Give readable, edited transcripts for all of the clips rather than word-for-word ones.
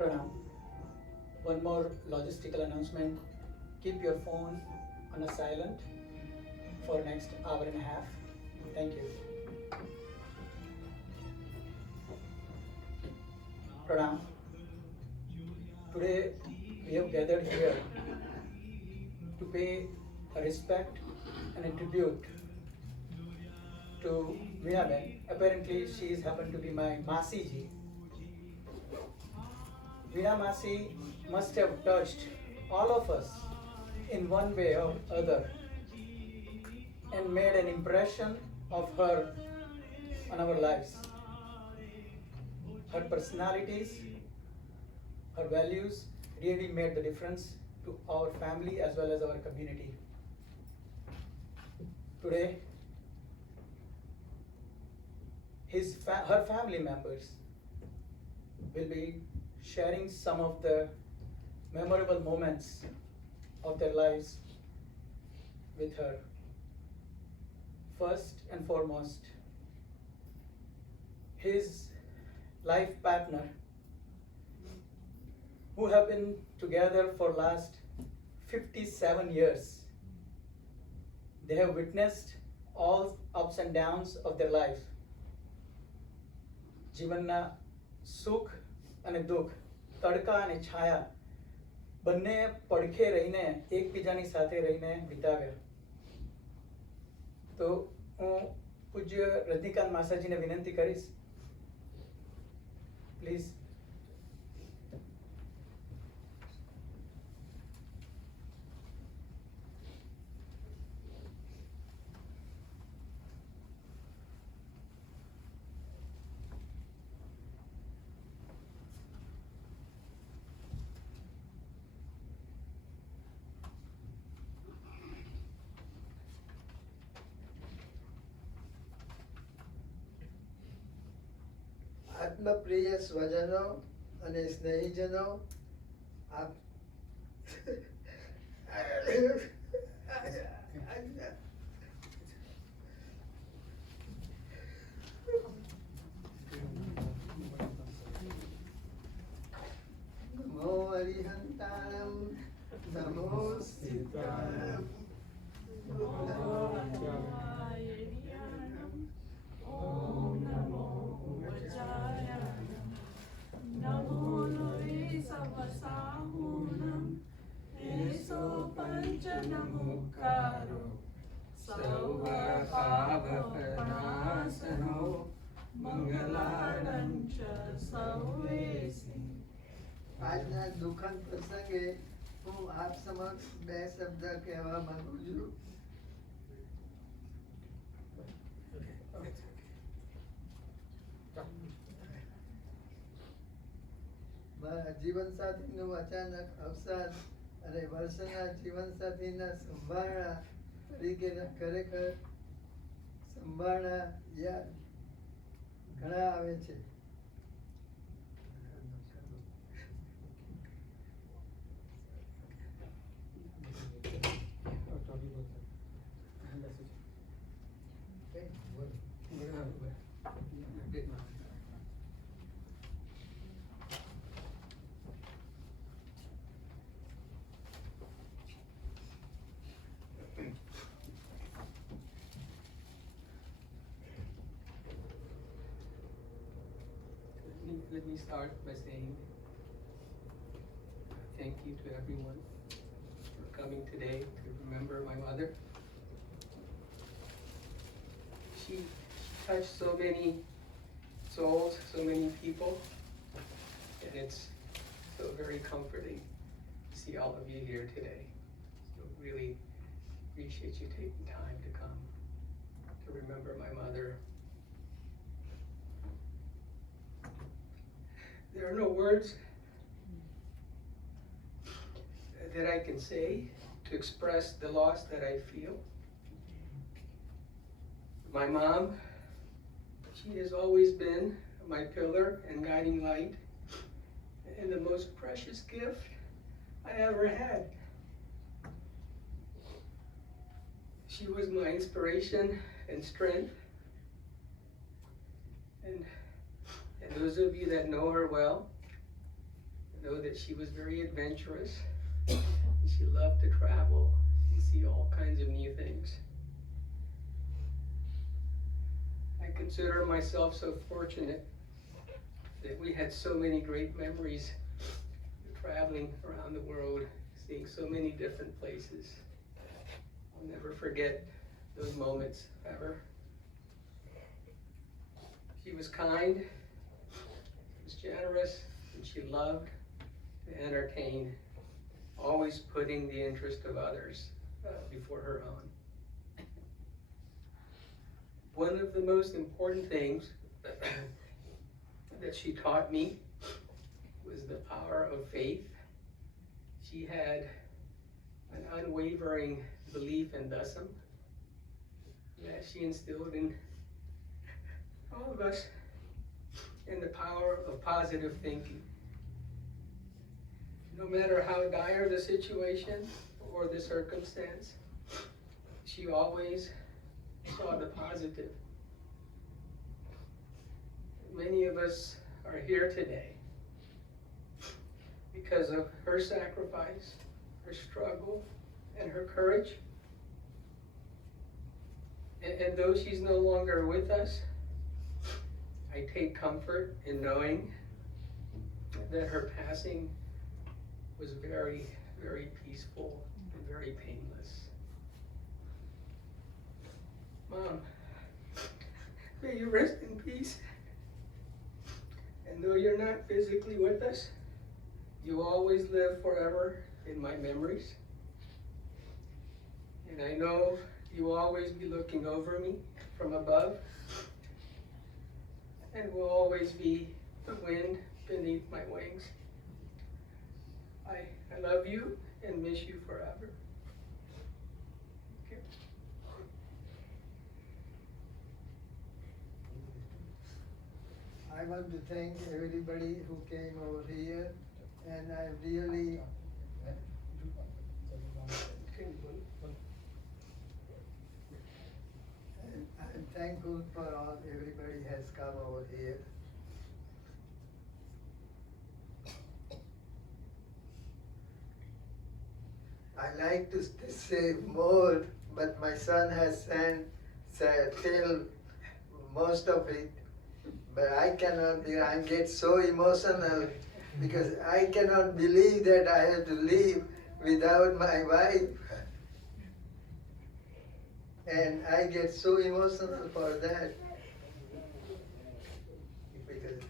Pranam. One more logistical announcement. Keep your phone on a silent for next hour and a half. Thank you. Pranam. Today we have gathered here to pay a respect and a tribute to Vina Ben. Apparently she is happened to be my Masi ji. Vina Masi must have touched all of us in one way or other and made an impression of her on our lives. Her personalities, her values really made the difference to our family as well as our community. Today, her family members will be sharing some of the memorable moments of their lives with her. First and foremost, his life partner, who have been together for last 57 years. They have witnessed all ups and downs of their life. જીવનના સુખ અને દુઃખ, તડકા અને છાયા બંને પડખે રહીને એકબીજાની સાથે રહીને વિતાવ્યા. તો હું પૂજ્ય રજનીકાંત માસાજીને વિનંતી કરીશ, પ્લીઝ. આત્મપ્રિય સ્વજનો અને સ્નેહીજનો, આપ નમો હરિહંતાણમ, નમો સીતાણમ, Om Namo Vajraya Namo Loe Savasahunam Eso Pancha Namukaro Sauva Pava Panasano Mangaladamcha Sauvesi. આજના દુઃખદ પ્રસંગે હું આપ સમક્ષ બે શબ્દ કહેવા માંગુ છું. મારા જીવનસાથીનું અચાનક અવસાન અને વર્ષના જીવનસાથીના સંભાળના તરીકે ખરેખર સંભાળના યાદ ઘણા આવે છે. Let me start by saying thank you to everyone for coming today to remember my mother. She touched so many souls, so many people, and it's so very comforting to see all of you here today. So really appreciate you taking time to come to remember my mother. There are no words that I can say to express the loss that I feel. My mom, she has always been my pillar and guiding light and the most precious gift I ever had. She was my inspiration and strength. And those of you that know her well know that she was very adventurous. She loved to travel and see all kinds of new things. I consider myself so fortunate that we had so many great memories traveling around the world, seeing so many different places. I'll never forget those moments ever. She was kind, she was generous, and she loved to entertain, always putting the interest of others before her own. One of the most important things that she taught me was the power of faith. She had an unwavering belief in Dasam that she instilled in all of us, in the power of positive thinking. No matter how dire the situation or the circumstance, she always saw the positive. Many of us are here today because of her sacrifice, her struggle, and her courage. And though she's no longer with us, I take comfort in knowing that her passing was very, very peaceful and very painless. Mom, may you rest in peace. And though you're not physically with us, you always live forever in my memories. And I know you will always be looking over me from above, and will always be the wind beneath my wings. I love you and miss you forever. Okay. I want to thank everybody who came over here, and I really and I'm thankful for all everybody has come over here. I like to say more, but my son has said till most of it. But I cannot be, I get so emotional because I cannot believe that I have to leave without my wife. And I get so emotional for that. Because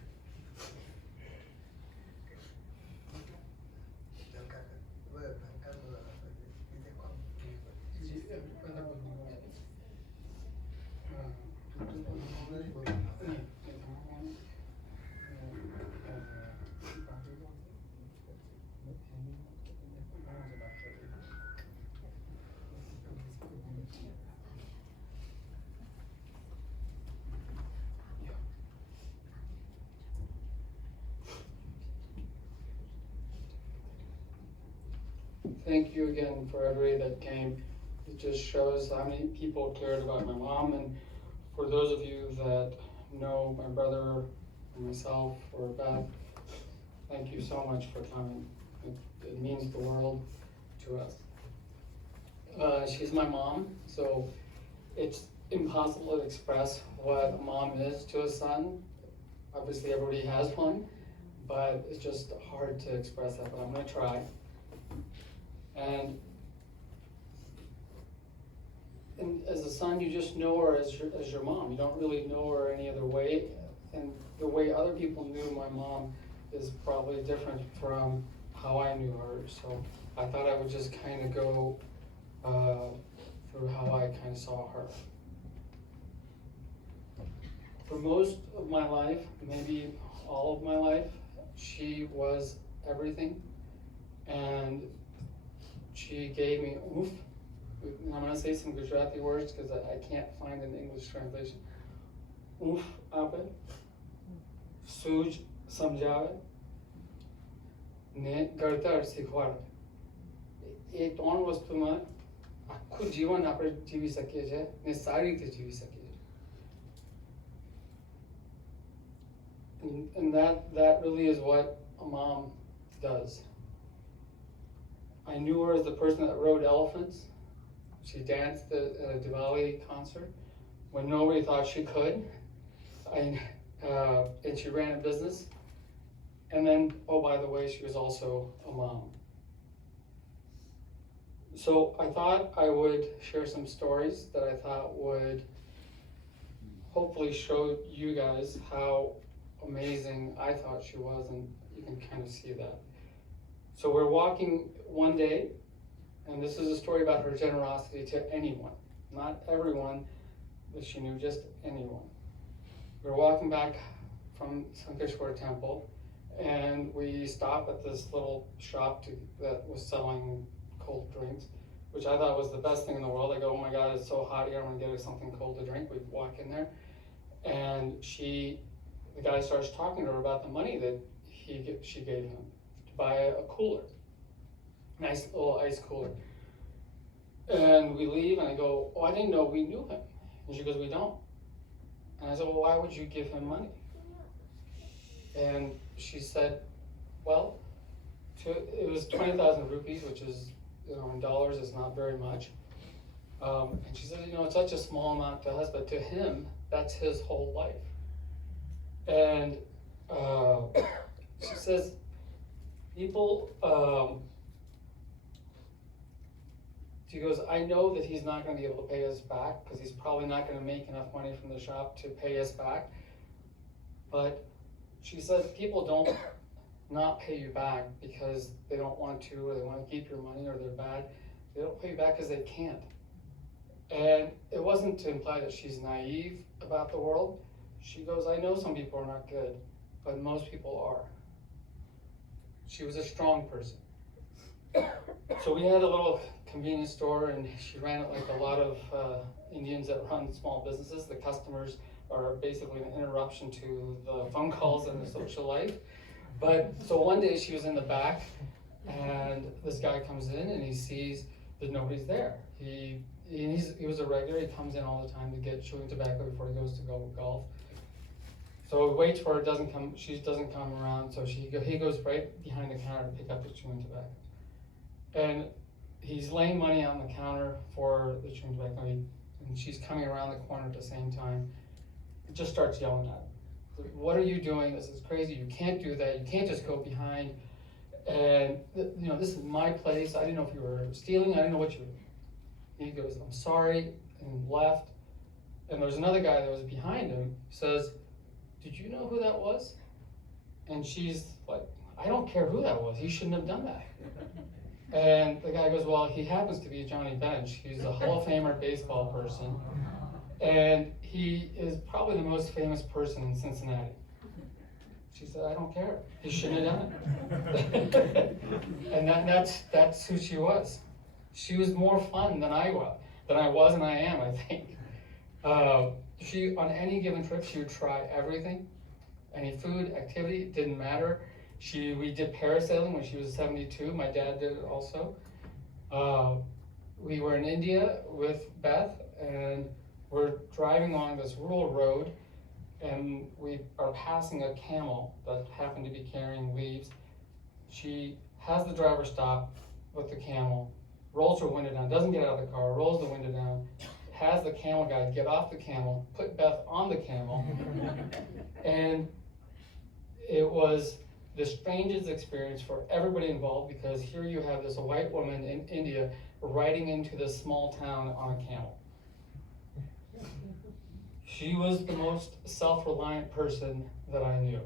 Thank you again for everybody that came. It just shows how many people cared about my mom, and for those of you that know my brother or myself or Beth, thank you so much for coming. It means the world to us. She's my mom, so it's impossible to express what a mom is to a son. Obviously everybody has one, but it's just hard to express that, but I'm gonna try. And as a son, you just know her as your mom. You don't really know her any other way. And the way other people knew my mom is probably different from how I knew her. So I thought I would just kind of go through how I kind of saw her. For most of my life, maybe all of my life, she was everything. And she gave me oomph. And I'm going to say some Gujarati words because I can't find an English translation. Oomph ape, સૂઝ સમજાવે ને ગળતર શીખવાડે. એ ત્રણ વસ્તુમાં આખું જીવન આપણે જીવી શકીએ છીએ ને સારી રીતે જીવી શકીએ છીએ. And that really is what a mom does. I knew her as the person that rode elephants. She danced at a Diwali concert when nobody thought she could. And she ran a business. And then, oh, by the way, she was also a mom. So I thought I would share some stories that I thought would hopefully show you guys how amazing I thought she was, and you can kind of see that. So we're walking one day, and this is a story about her generosity to anyone, not everyone that she knew, just anyone. We're walking back from Sankeshwar Temple, and we stop at this little shop that was selling cold drinks, which I thought was the best thing in the world. I go, oh my God, it's so hot here, I'm gonna get her something cold to drink. We walk in there, and the guy starts talking to her about the money that she gave him to buy a cooler, nice little ice cooler. And we leave, and I go, oh, I didn't know we knew him. And she goes, we don't. And I said, well, why would you give him money? And she said, well, it was 20,000 rupees, which is, in dollars is not very much. And she said, it's such a small amount to us, but to him, that's his whole life. And she says, people, she goes, I know that he's not going to be able to pay us back because he's probably not going to make enough money from the shop to pay us back. But she says, people don't not pay you back because they don't want to, or they want to keep your money, or they're bad. They don't pay you back because they can't. And it wasn't to imply that she's naive about the world. She goes, I know some people are not good, but most people are. She was a strong person. So we had a little convenience store, and she ran it like a lot of Indians that run small businesses. The customers are basically an interruption to the phone calls and the social life. But so one day she was in the back, and this guy comes in and he sees that nobody's there. He was a regular. He comes in all the time to get chewing tobacco before he goes to go golf. So he waits for her, doesn't come. She doesn't come around. So he goes right behind the counter to pick up the chewing tobacco, and he's laying money on the counter for the chewing tobacco. And she's coming around the corner at the same time. He just starts yelling at her. What are you doing? This is crazy. You can't do that. You can't just go behind. And this is my place. I didn't know if you were stealing. I didn't know what you were doing. He goes, I'm sorry, and left. And there's another guy that was behind him, says, did you know who that was? And she's like, I don't care who that was. He shouldn't have done that. And the guy goes, well, he happens to be Johnny Bench. He's a Hall of Famer baseball person. And he is probably the most famous person in Cincinnati. She said, I don't care. He shouldn't have done it. And that's who she was. She was more fun than I was and I am, I think. She, on any given trip, she would try everything. Any food, activity, it didn't matter. We did parasailing when she was 72. My dad did it also. We were in India with Beth, and we're driving along this rural road, and we are passing a camel that happened to be carrying leaves. She has the driver stop with the camel, rolls her window down, doesn't get out of the car, rolls the window down, has the camel guy get off the camel, put Beth on the camel, and it was the strangest experience for everybody involved, because here you have this white woman in India riding into this small town on a camel. She was the most self-reliant person that I knew.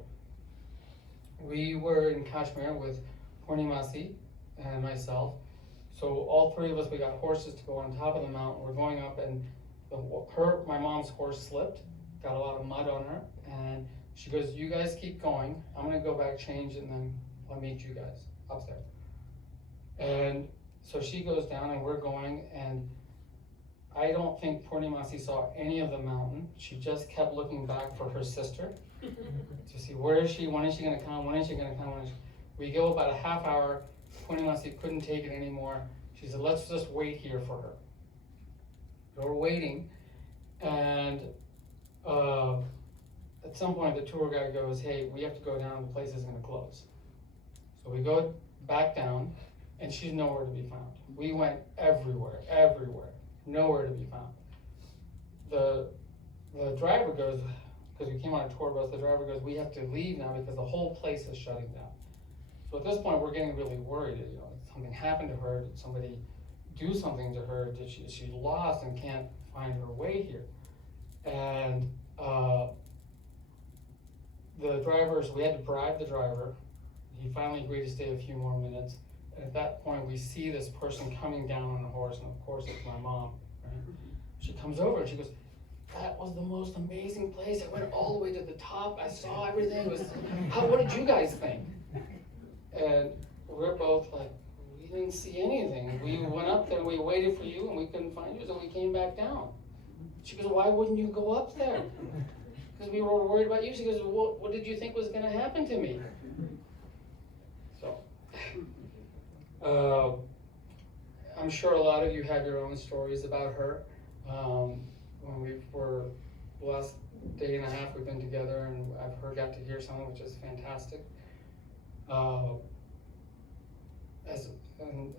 We were in Kashmir with Purnimasi and myself. So all three of us, we got horses to go on top of the mountain. We're going up, and my mom's horse slipped, got a lot of mud on her, and she goes, you guys keep going. I'm gonna go back, change, and then I'll meet you guys up there. And so she goes down, and we're going, and I don't think Purnimasi saw any of the mountain. She just kept looking back for her sister to see, where is she, when is she gonna come, when is she gonna come, we go about a half hour. Purnimasi couldn't take it anymore. She said, let's just wait here for her. So we're waiting, and at some point the tour guide goes, hey, we have to go down, the place is gonna close. So we go back down, and she's nowhere to be found. We went everywhere, nowhere to be found. The driver goes, because we came on a tour bus, the driver goes, we have to leave now because the whole place is shutting down. So at this point, we're getting really worried. You know, something happened to her. Did somebody do something to her? Is she lost and can't find her way here? And the drivers, we had to bribe the driver. He finally agreed to stay a few more minutes. And at that point, we see this person coming down on a horse, and of course, it's my mom. Right? She comes over and she goes, "That was the most amazing place. I went all the way to the top. I saw everything. It was, what did you guys think?" And we're both like, "We didn't see anything. We went up there, we waited for you, and we couldn't find you, so we came back down." She goes, "Why wouldn't you go up there?" "Because we were worried about you." She goes, what did you think was going to happen to me?" So, I'm sure a lot of you have your own stories about her. When we were, the last day and a half we've been together, and I've got to hear something which is fantastic.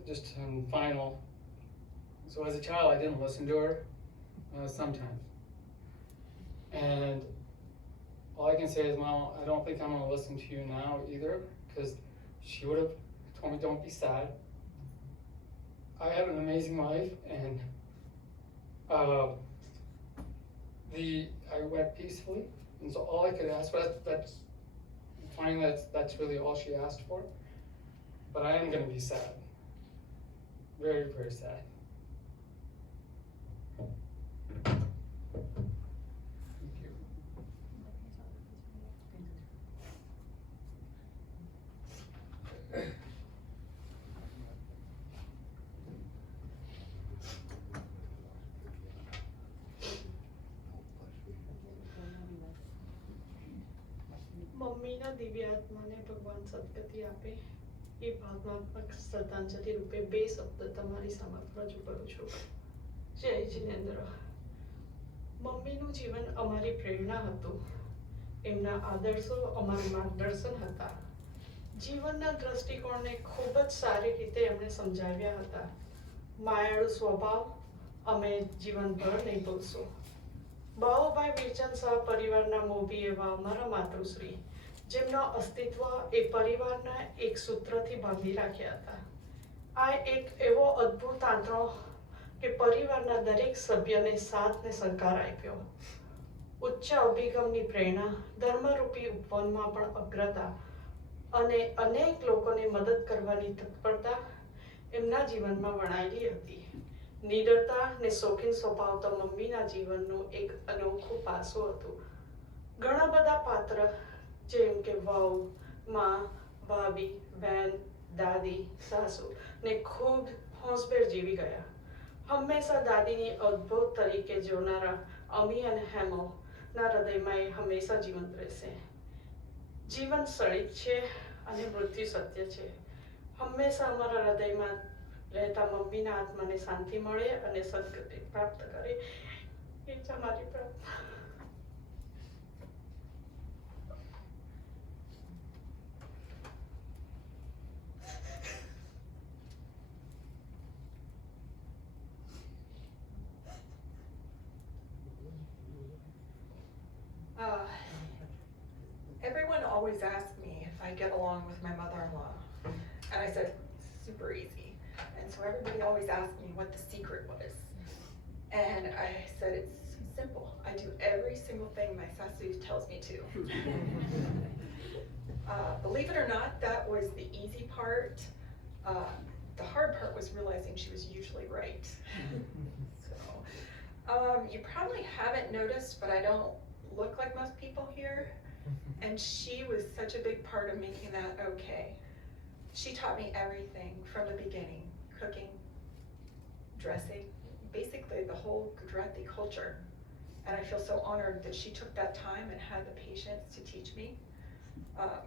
Just in final, so as a child I didn't listen to her sometimes. And all I can say is, Mom, I don't think I'm going to listen to you now either, because she would have told me, "Don't be sad. I had an amazing life, and I went peacefully." And so all I could ask for, that's really all she asked for. But I am going to be sad. Very, very sad. Thank you. મમ્મીના દિવ્ય આત્માને ભગવાન સદગતિ આપે એ ભાવનાત્મક શ્રદ્ધાંજલિ રૂપે બે શબ્દ તમારી સમક્ષ રજૂ કરું છું. જય જિનેન્દ્ર. મમ્મીનું જીવન અમારી પ્રેરણા હતું. એમના આદર્શો અમારું માર્ગદર્શન હતા. જીવનના દ્રષ્ટિકોણને ખૂબ જ સારી રીતે એમણે સમજાવ્યા હતા. માયાળુ સ્વભાવ અમે જીવનભર નહીં ભૂલશું. બાઉભાઈ વીરચંદ શાહ પરિવારના મોભી એવા અમારા માતૃશ્રી, જેમના અસ્તિત્વ એ પરિવારના એક સૂત્રથી બાંધી રાખ્યા હતા. આ એક એવો અદ્ભુત આંતરો કે પરિવારના દરેક સભ્યને સાથ ને સહકાર આપ્યો. ઉચ્ચ અભિગમની પ્રેરણા, ધર્મરૂપી ઉપવનમાં પણ અગ્રતા અને અનેક લોકોને મદદ કરવાની તત્પરતા એમના જીવનમાં વણાયેલી હતી. નિડરતા ને શોખીન સ્વભાવ તો મમ્મીના જીવનનું એક અનોખું પાસું હતું. ઘણા બધા પાત્ર જેમ કે વહુ, મા, ભાભી, બહેન, દાદી, સાસુ ને ખૂબ હોંશભેર જીવી ગયા. હંમેશા દાદીની અદ્ભુત તરીકે જોનારા અમી અને હેમલના હૃદયમાં એ હંમેશા જીવંત રહેશે. જીવન સળિત છે અને મૃત્યુ સત્ય છે. હંમેશા અમારા હૃદયમાં રહેતા મમ્મીના આત્માને શાંતિ મળે અને સદગતિ પ્રાપ્ત કરે, એ જ અમારી પ્રાર્થના. Everyone always asks me if I get along with my mother-in-law, and I said, super easy. And so everybody always asked me what the secret was. And I said, it's simple. I do every single thing my sasu tells me to. Believe it or not, that was the easy part. The hard part was realizing she was usually right. So, you probably haven't noticed, but I don't look like most people here. And she was such a big part of making that okay. She taught me everything from the beginning, cooking, dressing, basically the whole Gujarati culture. And I feel so honored that she took that time and had the patience to teach me.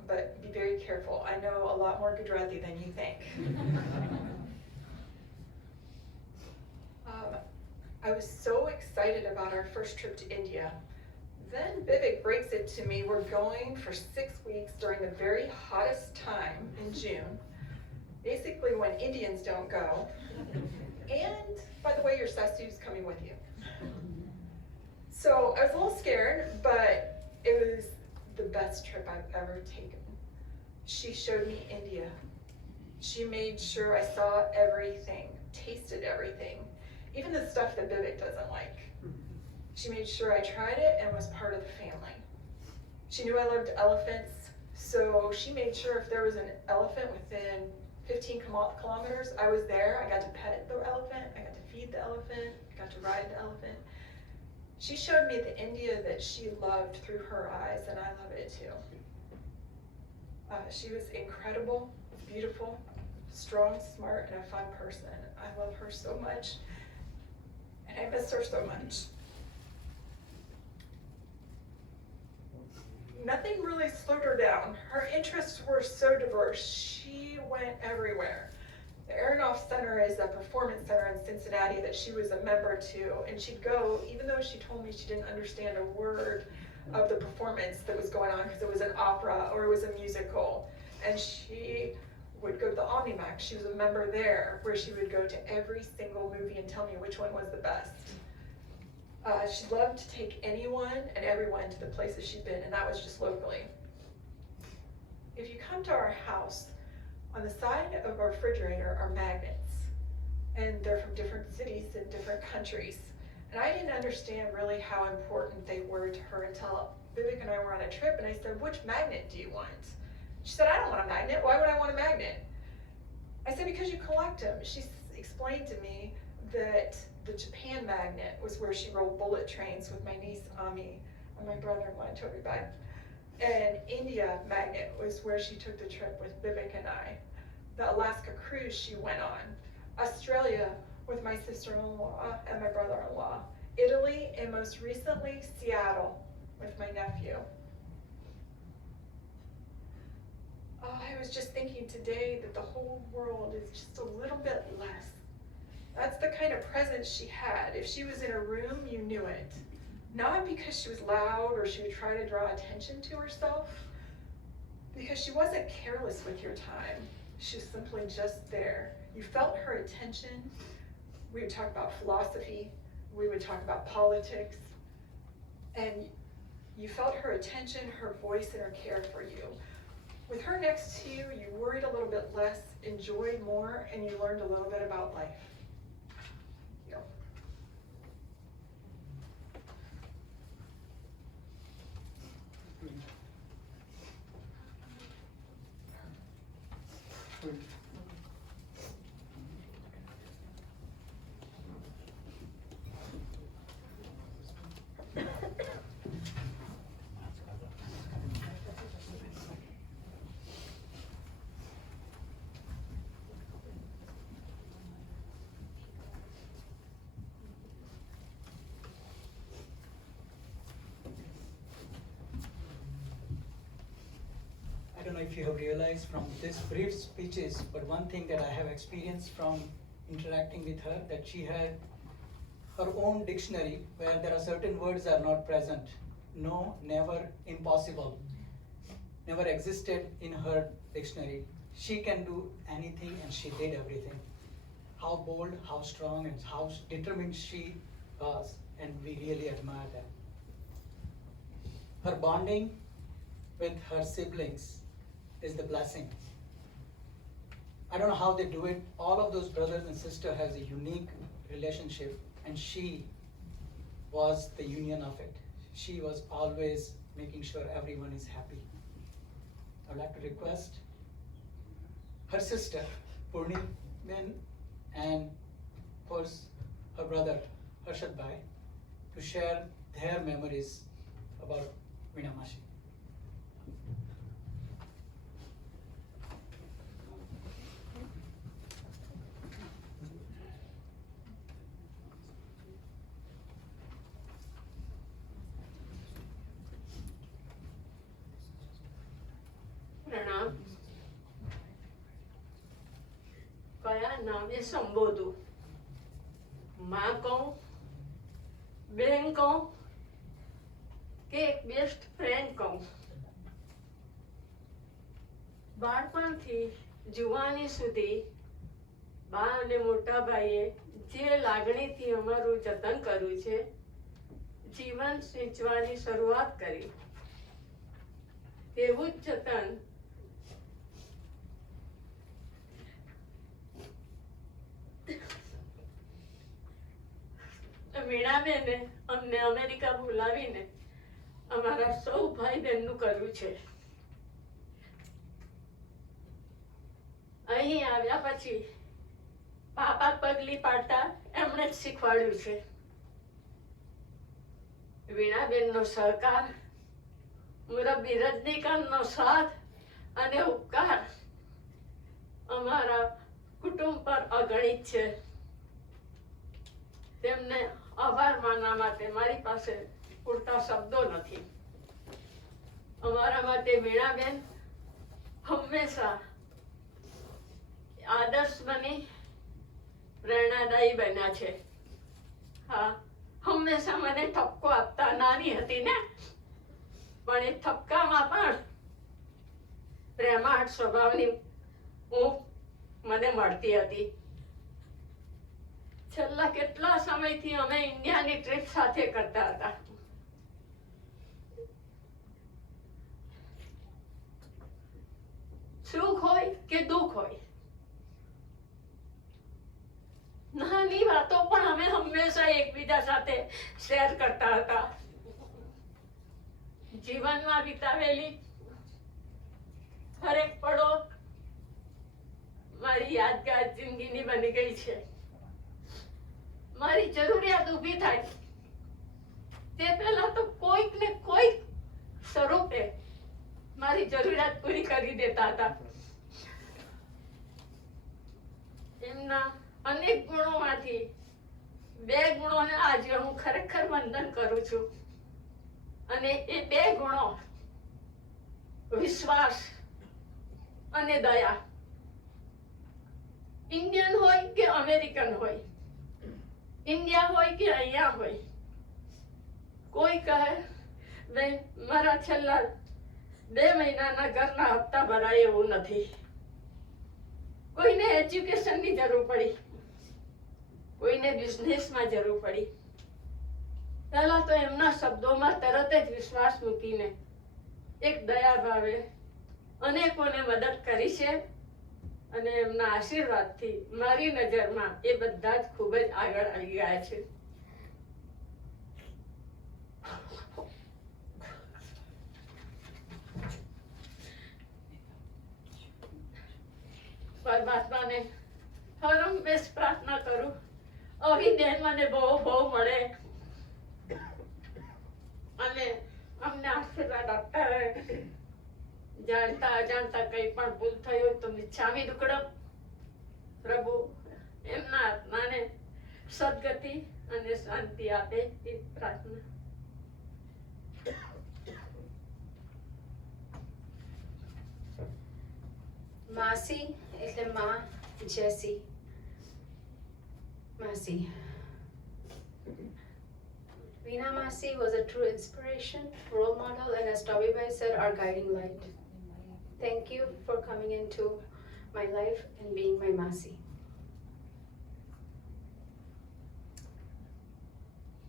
But be very careful. I know a lot more Gujarati than you think. I was so excited about our first trip to India Then Vivek breaks it to me, we're going for 6 weeks during the very hottest time in June, basically when Indians don't go. And by the way, your Sasu's coming with you. So I was a little scared, but it was the best trip I've ever taken. She showed me India. She made sure I saw everything, tasted everything, even the stuff that Vivek doesn't like. She made sure I tried it and was part of the family. She knew I loved elephants, so she made sure if there was an elephant within 15 kilometers, I was there. I got to pet the elephant, I got to feed the elephant, I got to ride the elephant. She showed me the India that she loved through her eyes, and I love it too. She was incredible, beautiful, strong, smart, and a fun person. I love her so much, and I miss her so much. Nothing really slowed her down. Her interests were so diverse. She went everywhere. The Aronoff Center is a performance center in Cincinnati that she was a member to, and she'd go, even though she told me she didn't understand a word of the performance that was going on because it was an opera or it was a musical, and she would go to the Omnimax. She was a member there where she would go to every single movie and tell me which one was the best. She loved to take anyone and everyone to the places she'd been, and that was just locally. If you come to our house, on the side of our refrigerator are magnets, and they're from different cities and different countries. And I didn't understand really how important they were to her until Vivek and I were on a trip, and I said, "Which magnet do you want?" She said, "I don't want a magnet. Why would I want a magnet?" I said, "Because you collect them." She explained to me that the Japan magnet was where she rode bullet trains with my niece Ami and my brother-in-law Toby back. And India magnet was where she took the trip with Vivek and I. The Alaska cruise she went on. Australia with my sister-in-law and my brother-in-law. Italy, and most recently Seattle with my nephew. Oh, I was just thinking today that the whole world is just a little bit less. That's the kind of presence she had. If she was in a room, you knew it. Not because she was loud or she would try to draw attention to herself, because she wasn't careless with your time. She was simply just there. You felt her attention. We would talk about philosophy. We would talk about politics. And you felt her attention, her voice, and her care for you. With her next to you, you worried a little bit less, enjoyed more, and you learned a little bit about life. I don't know if you have realized from this brief speeches, but one thing that I have experienced from interacting with her, that she had her own dictionary where there are certain words are not present. No, never, impossible. Never existed in her dictionary. She can do anything, and she did everything. How bold, how strong, and how determined she was, and we really admire that. Her bonding with her siblings is the blessing. I don't know how they do it. All of those brothers and sisters has a unique relationship, and she was the union of it. She was always making sure everyone is happy. I'd like to request her sister, Purni, and of course her brother, Harshad Bhai, to share their memories about Vina Mashi. प्रणाम कया नामे संबोधो माँ कहूँ बहन कहूँ કે એક best friend કહું. બાળપણથી જુવાની સુધી બા અને મોટા ભાઈએ જે લાગણીથી અમારું જતન કર્યું છે, જીવન સિંચવાની શરૂઆત કરી, તેવું જ જતન વીણાબેને અમને અમેરિકા બોલાવીને અમારા સૌ ભાઈ બહેનનું કર્યું છે. અહીં આવ્યા પછી પાપા પગલી પાડતા એમણે જ શીખવાડ્યું છે. વીણાબેનનો સહકાર, મુરબ્બી રજનીકાંતનો સાથ અને ઉપકાર અમારા કુટુંબ પર અગણિત છે. તેમને આભાર માનવા માટે મારી પાસે પૂરતા શબ્દો નથી. અમારા માટે વીણાબેન હંમેશા આદર્શ બની પ્રેરણાદાયી બન્યા છે. હા, હંમેશા મને ઠપકો આપતા. નાની હતી ને, પણ એ ઠપકામાં પણ પ્રેમાળ સ્વભાવની ઊંઘ મને મળતી હતી. છેલ્લા કેટલા સમયથી અમે ઇન્ડિયાની ટ્રીપ સાથે કરતા હતા. સુખ હોય કે દુઃખ હોય, નાની વાતો પણ અમે હંમેશા એકબીજા સાથે શેર કરતા હતા. જીવનમાં વિતાવેલી હરેક પળો મારી યાદગાર જિંદગીની બની ગઈ છે. મારી જરૂરિયાત ઊભી થાય તે પહેલા તો કોઈક ને કોઈક સ્વરૂપે મારી જરૂરિયાત પૂરી કરી દેતા હતા. એમના અનેક ગુણોમાંથી 2 ગુણોને આજે હું ખરેખર વંદન કરું છું. અને એ 2 ગુણો વિશ્વાસ અને દયા. ઇન્ડિયન હોય કે અમેરિકન હોય, ઇન્ડિયા હોય કે અહીંયા હોય, કોઈ કહે બેન મારા છેલ્લા 2 મહિનાના ઘરના હપ્તા ભરાય એવું નથી. કોઈને એજ્યુકેશનની જરૂર પડી, કોઈને બિઝનેસમાં જરૂર પડી. પહેલા તો એમના શબ્દોમાં તરત જ વિશ્વાસ મૂકીને એક દયા ભાવે અનેકોને મદદ કરી છે. અને એમના આશીર્વાદથી મારી નજરમાં એ બધા જ ખૂબ જ આગળ આવી ગયા છે. પરમાત્માને હરમેશ પ્રાર્થના કરું આવી બેન મને બહુ મળે અને અમને આશીર્વાદ આપતા રહે. જાણતા અજાણતા કઈ પણ ભૂલ થઈ હોય તો મિચ્છામી દુક્કડમ. પ્રભુ એમના આત્માને સદગતિ અને શાંતિ આપે એ પ્રાર્થના. માસી એટલે માં જેસી. Masi. Vina Masi was a true inspiration, role model, and as Toby Bhai said, our guiding light. Thank you for coming into my life and being my Masi.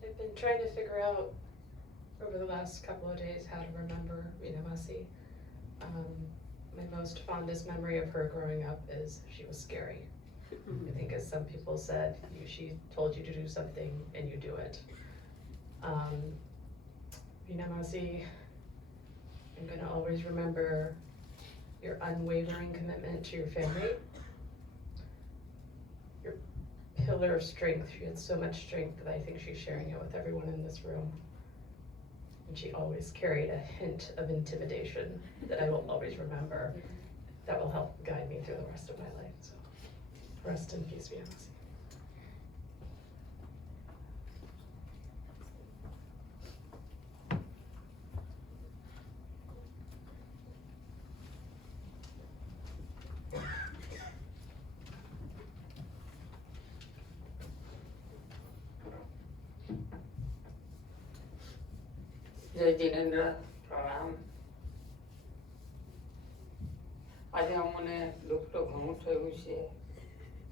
I've been trying to figure out over the last couple of days how to remember Vina Masi. My most fondest memory of her growing up is she was scary. I think as some people said, she told you to do something and you do it. Vina Masi, I'm going to always remember your unwavering commitment to your family, your pillar of strength. She had so much strength that I think she's sharing it with everyone in this room. And she always carried a hint of intimidation that I will always remember. That will help guide me through the rest of my life. So, rest in peace, Vina Masi. જય જિનેન્દ્ર, પ્રણામ. આજે અમને દુઃખ તો ઘણું થયું છે,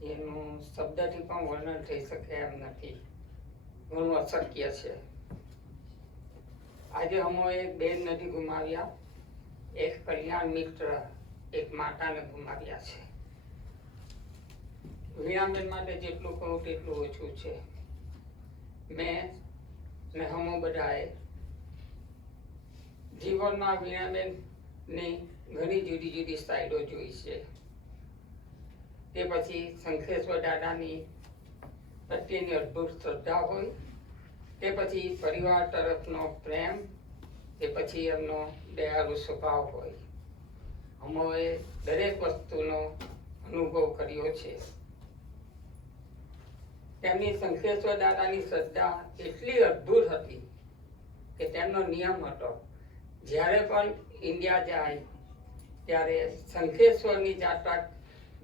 જેનું શબ્દથી પણ વર્ણન થઈ શકે એમ નથી, ઘણું અશક્ય છે. આજે અમે એક બેન નથી ગુમાવ્યા, એક કલ્યાણ મિત્ર, એક માતાને ગુમાવ્યા છે. વીણાબેન માટે જેટલું કહું તેટલું ઓછું છે. મેં ને હમો બધાએ જીવનમાં વીણાબેનની ઘણી જુદી જુદી સાઈડો જોઈ છે. તે પછી શંખેશ્વર દાદાની પ્રત્યેની અદ્ભુત શ્રદ્ધા હોય, તે પછી પરિવાર તરફનો પ્રેમ, તે પછી એમનો દયાળુ સ્વભાવ હોય. અમોએ દરેક વસ્તુનો અનુભવ કર્યો છે. તેમની શંખેશ્વર દાદાની શ્રદ્ધા એટલી અદ્ભુત હતી કે તેમનો નિયમ હતો, જ્યારે પણ ઇન્ડિયા જાય ત્યારે શંખેશ્વરની જાત્રા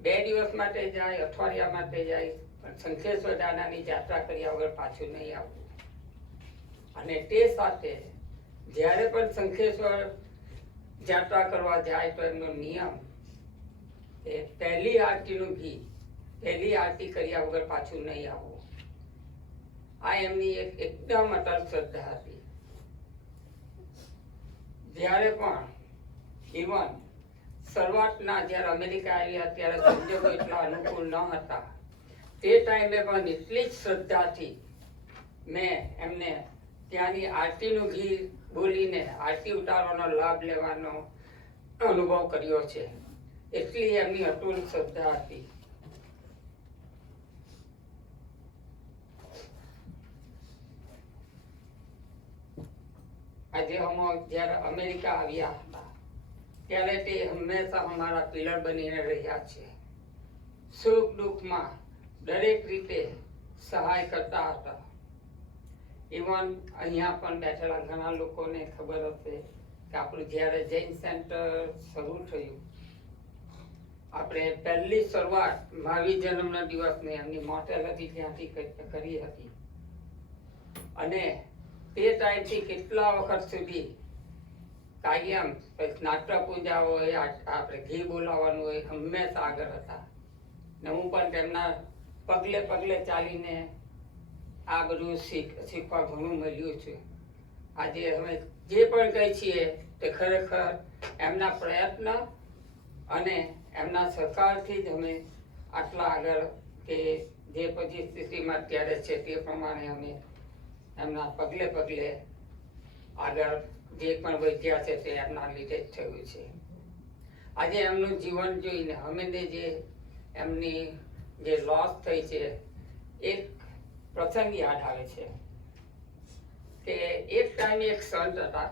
2 દિવસ માટે જાય, અઠવાડિયા માટે જાય, પણ શંખેશ્વર દાદાની જાત્રા કર્યા વગર પાછું નહીં આવવું. અને તે સાથે જ્યારે પણ શંખેશ્વર જાત્રા કરવા જાય તો એમનો નિયમ કે પહેલી આરતીનું ઘી પહેલી આરતી કર્યા વગર પાછું નહીં આવવું. આ એમની એકદમ અટલ શ્રદ્ધા હતી. જ્યારે પણ ઇવન શરૂઆતના જ્યારે અમેરિકા આવ્યા ત્યારે સંજોગો એટલા અનુકૂળ ન હતા, તે ટાઈમે પણ એટલી જ શ્રદ્ધાથી મેં એમને ત્યાંની આરતીનું ઘી બોલીને આરતી ઉતારવાનો લાભ લેવાનો અનુભવ કર્યો છે. એટલી એમની અતુલ શ્રદ્ધા હતી. આજે અમે જ્યારે અમેરિકા આવ્યા હતા ત્યારે તે હંમેશા અમારા પિલર બનીને રહ્યા છે. સુખ દુઃખમાં દરેક રીતે સહાય કરતા હતા. ઇવન અહીંયા પણ બેઠેલા ઘણા લોકોને ખબર હશે કે આપણું જ્યારે જૈન સેન્ટર શરૂ થયું, આપણે પહેલી શરૂઆત મહાવીર જન્મના દિવસની એમની મોટેલિટી ત્યાંથી કરી હતી. અને તે ટાઈમથી કેટલા વખત સુધી કાયમ નાટ્ય પૂજા હોય, આપણે ઘી બોલાવવાનું હોય, હંમેશા આગળ હતા. ને હું પણ તેમના પગલે પગલે ચાલીને આ બધું શીખવા ઘણું મળ્યું છે. આજે અમે જે પણ કહી છીએ તે ખરેખર એમના પ્રયત્ન અને એમના સહકારથી જ અમે આટલા આગળ કે જે પરિસ્થિતિમાં અત્યારે છે તે પ્રમાણે અમે એમના પગલે પગલે આગળ જે પણ વધ્યા છે તે એમના લીધે જ થયું છે. આજે એમનું જીવન જોઈને અમને જે એમની જે લોસ થઈ છે, એક પ્રસંગ યાદ આવે છે કે એક ટાઈમે એક સંત હતા.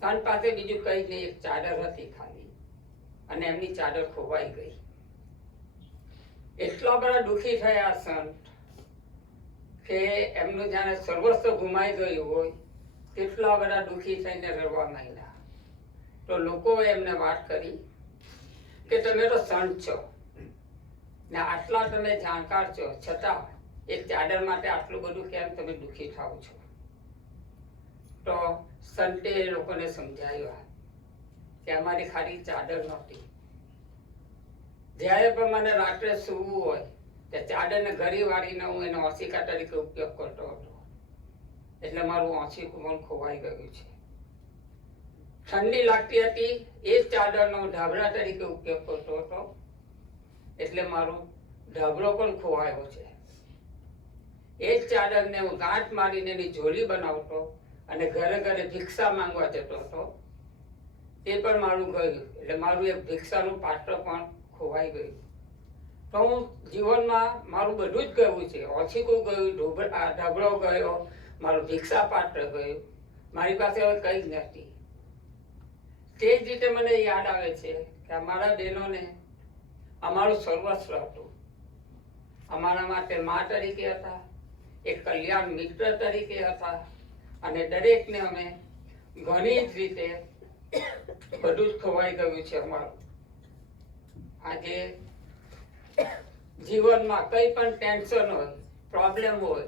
સંત પાસે બીજું કંઈ નહીં, એક ચાદર હતી ખાલી, અને એમની ચાદર ખોવાઈ ગઈ. એટલા બધા દુઃખી થયા સંત કે એમનું જાણે સર્વસ્વ ગુમાઈ ગયું હોય તેટલા બધા દુઃખી થઈને રડવા માંડ્યા. તો લોકોએ એમને વાત કરી કે તમે તો સંત છો ને આટલા તમે જાણકાર છો, છતાં એક ચાદર માટે આટલું બધું કેમ તમે દુઃખી થાવ છો? તો સંતે એ લોકોને સમજાવ્યા કે અમારી ખાલી ચાદર નહોતી. જ્યારે પણ મને રાત્રે સૂવું હોય તે ચાદરને ઘડી વાળીને હું એનો ઓશિકા તરીકે ઉપયોગ કરતો હતો. એટલે મારું ઓશિકું પણ ખોવાઈ ગયું છે. ઠંડી લાગતી હતી, એ જ ચાદરનો ઢાબરા તરીકે ઉપયોગ કરતો હતો, એટલે મારું ઢાબરો પણ ખોવાયો છે. એ જ ચાદરને હું ગાંઠ મારીને એની ઝોલી બનાવતો અને ઘરે ઘરે ભિક્ષા માંગવા જતો હતો, તે પણ મારું ગયું. એટલે મારું એક ભિક્ષાનું પાત્ર પણ ખોવાઈ ગયું. તો હું જીવનમાં મારું બધું જ ગયું છે. ઓછીકું ગયું, ઢબરો ગયો, મારું ભિક્ષા પાત્ર ગયું, મારી પાસે હવે કંઈ જ નથી. તે જ રીતે મને યાદ આવે છે કે અમારા બહેનોને અમારું સર્વસ્વ હતું. અમારા માટે મા તરીકે હતા, એક કલ્યાણ મિત્ર તરીકે હતા, અને દરેકને અમે ઘણી જ રીતે બધું જ ખોવાઈ ગયું છે અમારું. આજે જીવનમાં કંઈ પણ ટેન્શન હોય, પ્રોબ્લેમ હોય,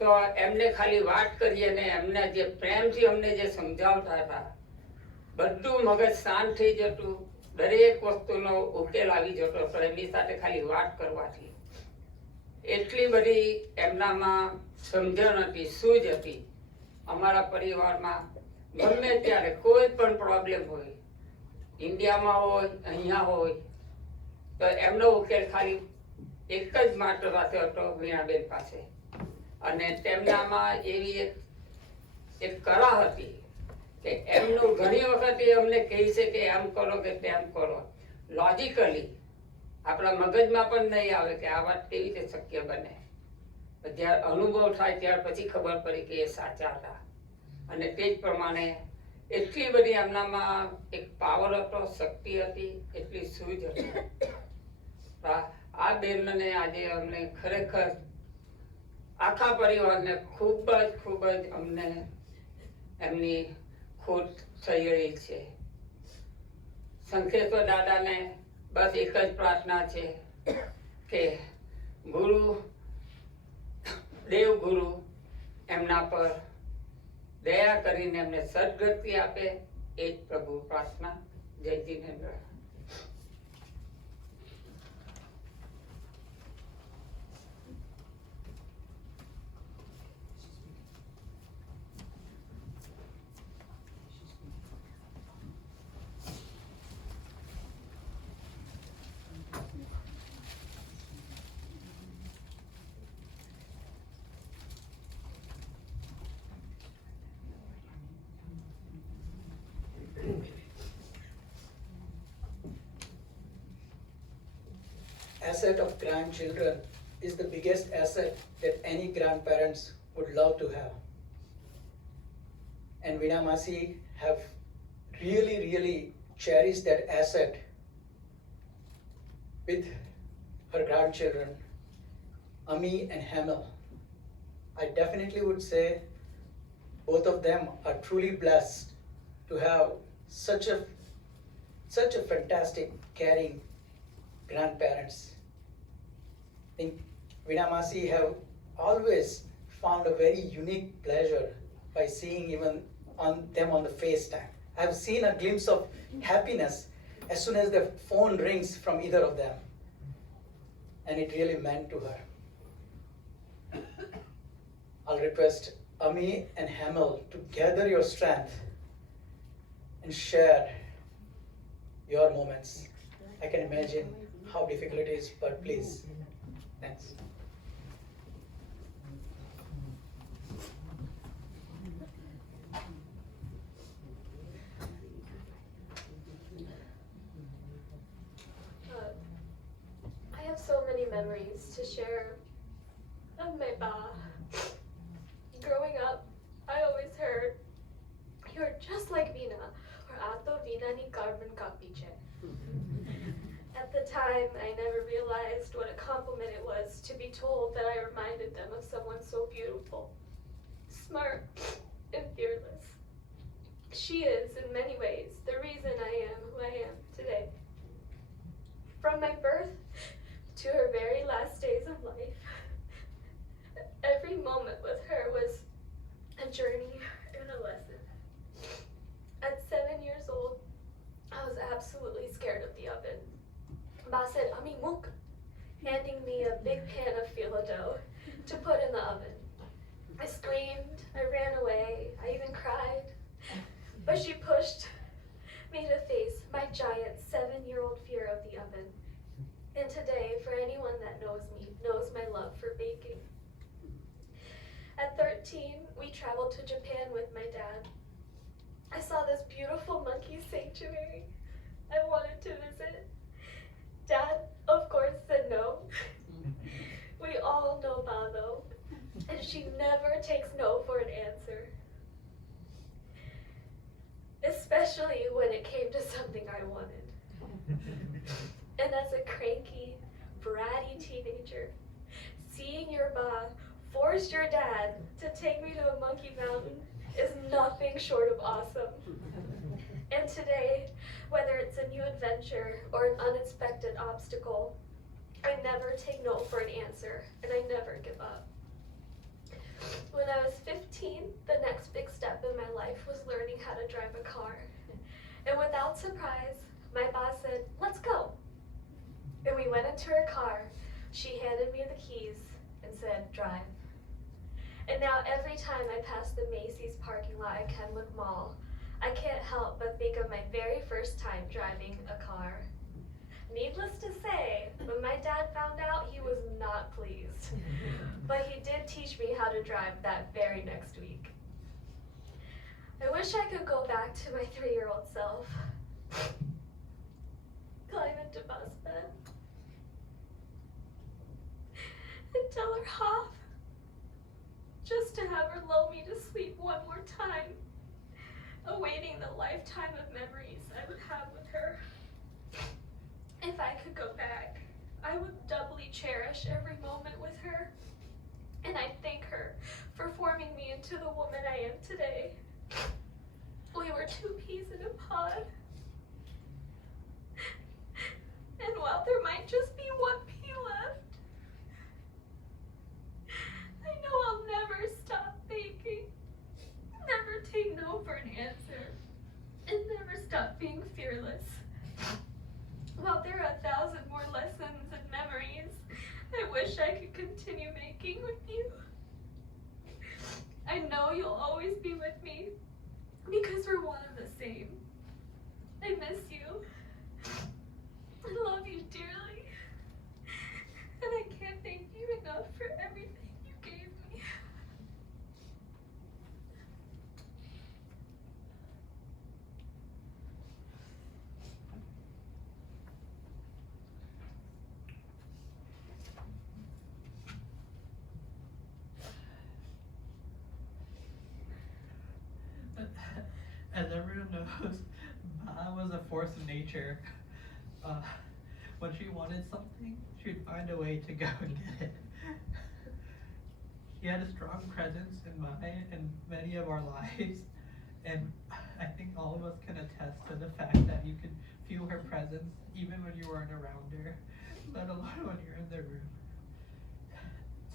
તો એમને ખાલી વાત કરીએ ને એમને જે પ્રેમથી અમને જે સમજાવતા હતા, બધું મગજ શાંત થઈ જતું, દરેક વસ્તુનો ઉકેલ આવી જતો હતો એમની સાથે ખાલી વાત કરવાથી. એટલી બધી એમનામાં સમજણ હતી, સૂઝ હતી. અમારા પરિવારમાં ગમે ત્યારે કોઈ પણ પ્રોબ્લેમ હોય, ઇન્ડિયામાં હોય, અહીંયા હોય, તો એમનો ઉકેલ ખાલી એક જ માત્ર સાથે હતો, વીણાબેન પાસે. અને તેમનામાં એવી એક કળા હતી કે એમનું ઘણી વખત એ અમને કહે છે કે એમ કરો કે તેમ કરો, લોજિકલી આપણા મગજમાં પણ નહીં આવે કે આ વાત કેવી રીતે શક્ય બને. જ્યારે અનુભવ થાય ત્યાર પછી ખબર પડી કે એ સાચા હતા. અને તે જ પ્રમાણે એટલી બધી એમનામાં એક પાવર હતો, શક્તિ હતી, એટલી સૂઝ હતી. આ બેનને આજે અમને ખરેખર આખા પરિવારને ખૂબ જ અમને એમની ખોટ થઈ રહી છે. સંખેશ્વર દાદાને બસ એક જ પ્રાર્થના છે કે ગુરુ, દેવ ગુરુ એમના પર દયા કરીને એમને સદગતિ આપે, એ જ પ્રભુ પ્રાર્થના. જય Jinendra. Asset of grandchildren is the biggest asset that any grandparents would love to have. And Vina Masi have really cherished that asset with her grandchildren, Ami and Hamel. I definitely would say both of them are truly blessed to have such a fantastic, caring grandparents. I think Vina Masi have always found a very unique pleasure by seeing even on them on the FaceTime. I've seen a glimpse of happiness as soon as the phone rings from either of them. And it really meant to her. I'll request Ami and Hamel to gather your strength and share your moments. I can imagine how difficult it is, but please. Thanks. I have so many memories to share of my ba. Growing up, I always heard, "You're just like Vina," or "Ato Vina ni carbon copy che." At the time, I never realized what a compliment it was to be told that I reminded them of someone so beautiful, smart, and fearless. She is, in many ways, the reason I am who I am today. From my birth to her very last days of life, every moment with her was a journey and a lesson. At 7 years old, I was absolutely scared of the oven. Ba said, "Ami muk," handing me a big pan of phyllo dough to put in the oven. I screamed, I ran away, I even cried. But she pushed me to face my giant 7-year-old fear of the oven. And today, for anyone that knows me, knows my love for baking. At 13, we traveled to Japan with my dad. I saw this beautiful monkey sanctuary. I wanted to visit. Dad, of course, said no. We all know Ba though, and she never takes no for an answer. Especially when it came to something I wanted. And as a cranky, bratty teenager, seeing your Ba force your dad to take me to a monkey mountain is nothing short of awesome. And today, whether it's a new adventure or an unexpected obstacle, I never take no for an answer, and I never give up. When I was 15, the next big step in my life was learning how to drive a car. And without surprise, my boss said, "Let's go." And we went into her car. She handed me the keys and said, "Drive." And now every time I pass the Macy's parking lot at Kenwood Mall, I can't help but think of my very first time driving a car. Needless to say, when my dad found out, he was not pleased. But he did teach me how to drive that very next week. I wish I could go back to my 3-year-old self. Climb into bus bed and tell her half, just to have her lull me to sleep one more time, awaiting the lifetime of memories I would have with her. If I could go back, I would doubly cherish every moment with her, and I'd thank her for forming me into the woman I am today. We were 2 peas in a pod, and while there might just be 1 pea left, I know I'll never stop thinking, never take no for an answer, and never stop being fearless. While there are 1,000 more lessons and memories I wish I could continue making with you, I know you'll always be with me because we're one and the same. I miss you. I love you dearly. And I can't thank you enough for everything you gave me. As everyone knows, Ma was a force of nature. When she wanted something, she'd find a way to go and get it. She had a strong presence in mine and many of our lives, and I think all of us can attest to the fact that you could feel her presence even when you weren't around her, let alone when you're in the room.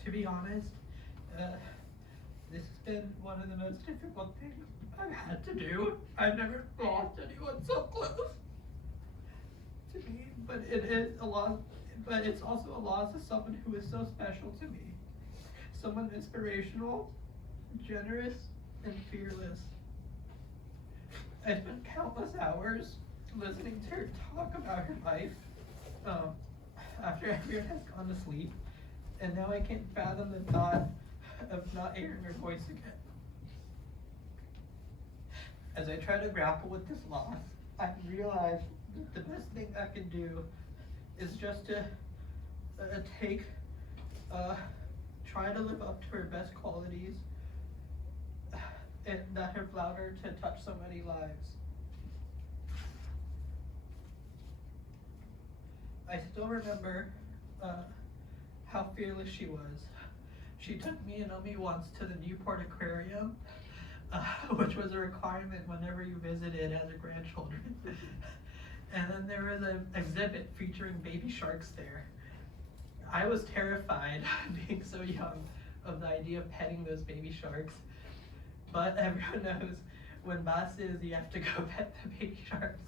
To be honest, this has been one of the most difficult things I've had to do. I've never lost anyone so close to me, but it is a loss. But it's also a loss of someone who is so special to me, someone inspirational, generous, and fearless. I spent countless hours listening to her talk about her life after everyone has gone to sleep, and now I can't fathom the thought of not hearing her voice again. As I try to grapple with this loss, I realize that the best thing I can do is just to try to live up to her best qualities, and that have allowed her to touch so many lives. I still remember how fearless she was. She took me and Omi once to the Newport Aquarium, which was a requirement whenever you visited as a grandchildren. And then there was an exhibit featuring baby sharks there. I was terrified, being so young, of the idea of petting those baby sharks. But everyone knows when Ba says you have to go pet the baby sharks,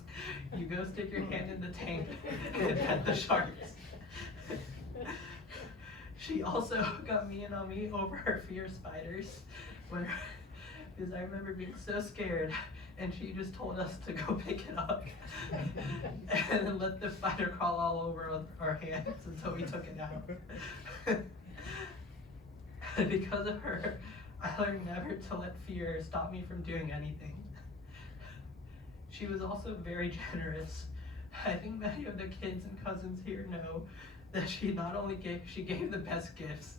you go stick your hand in the tank and pet the sharks. She also got me and Omi over her fear of spiders, because I remember being so scared, and she just told us to go pick it up and then let the spider crawl all over our hands until we took it out. And because of her, I learned never to let fear stop me from doing anything. She was also very generous. I think many of the kids and cousins here know that she not only gave the best gifts,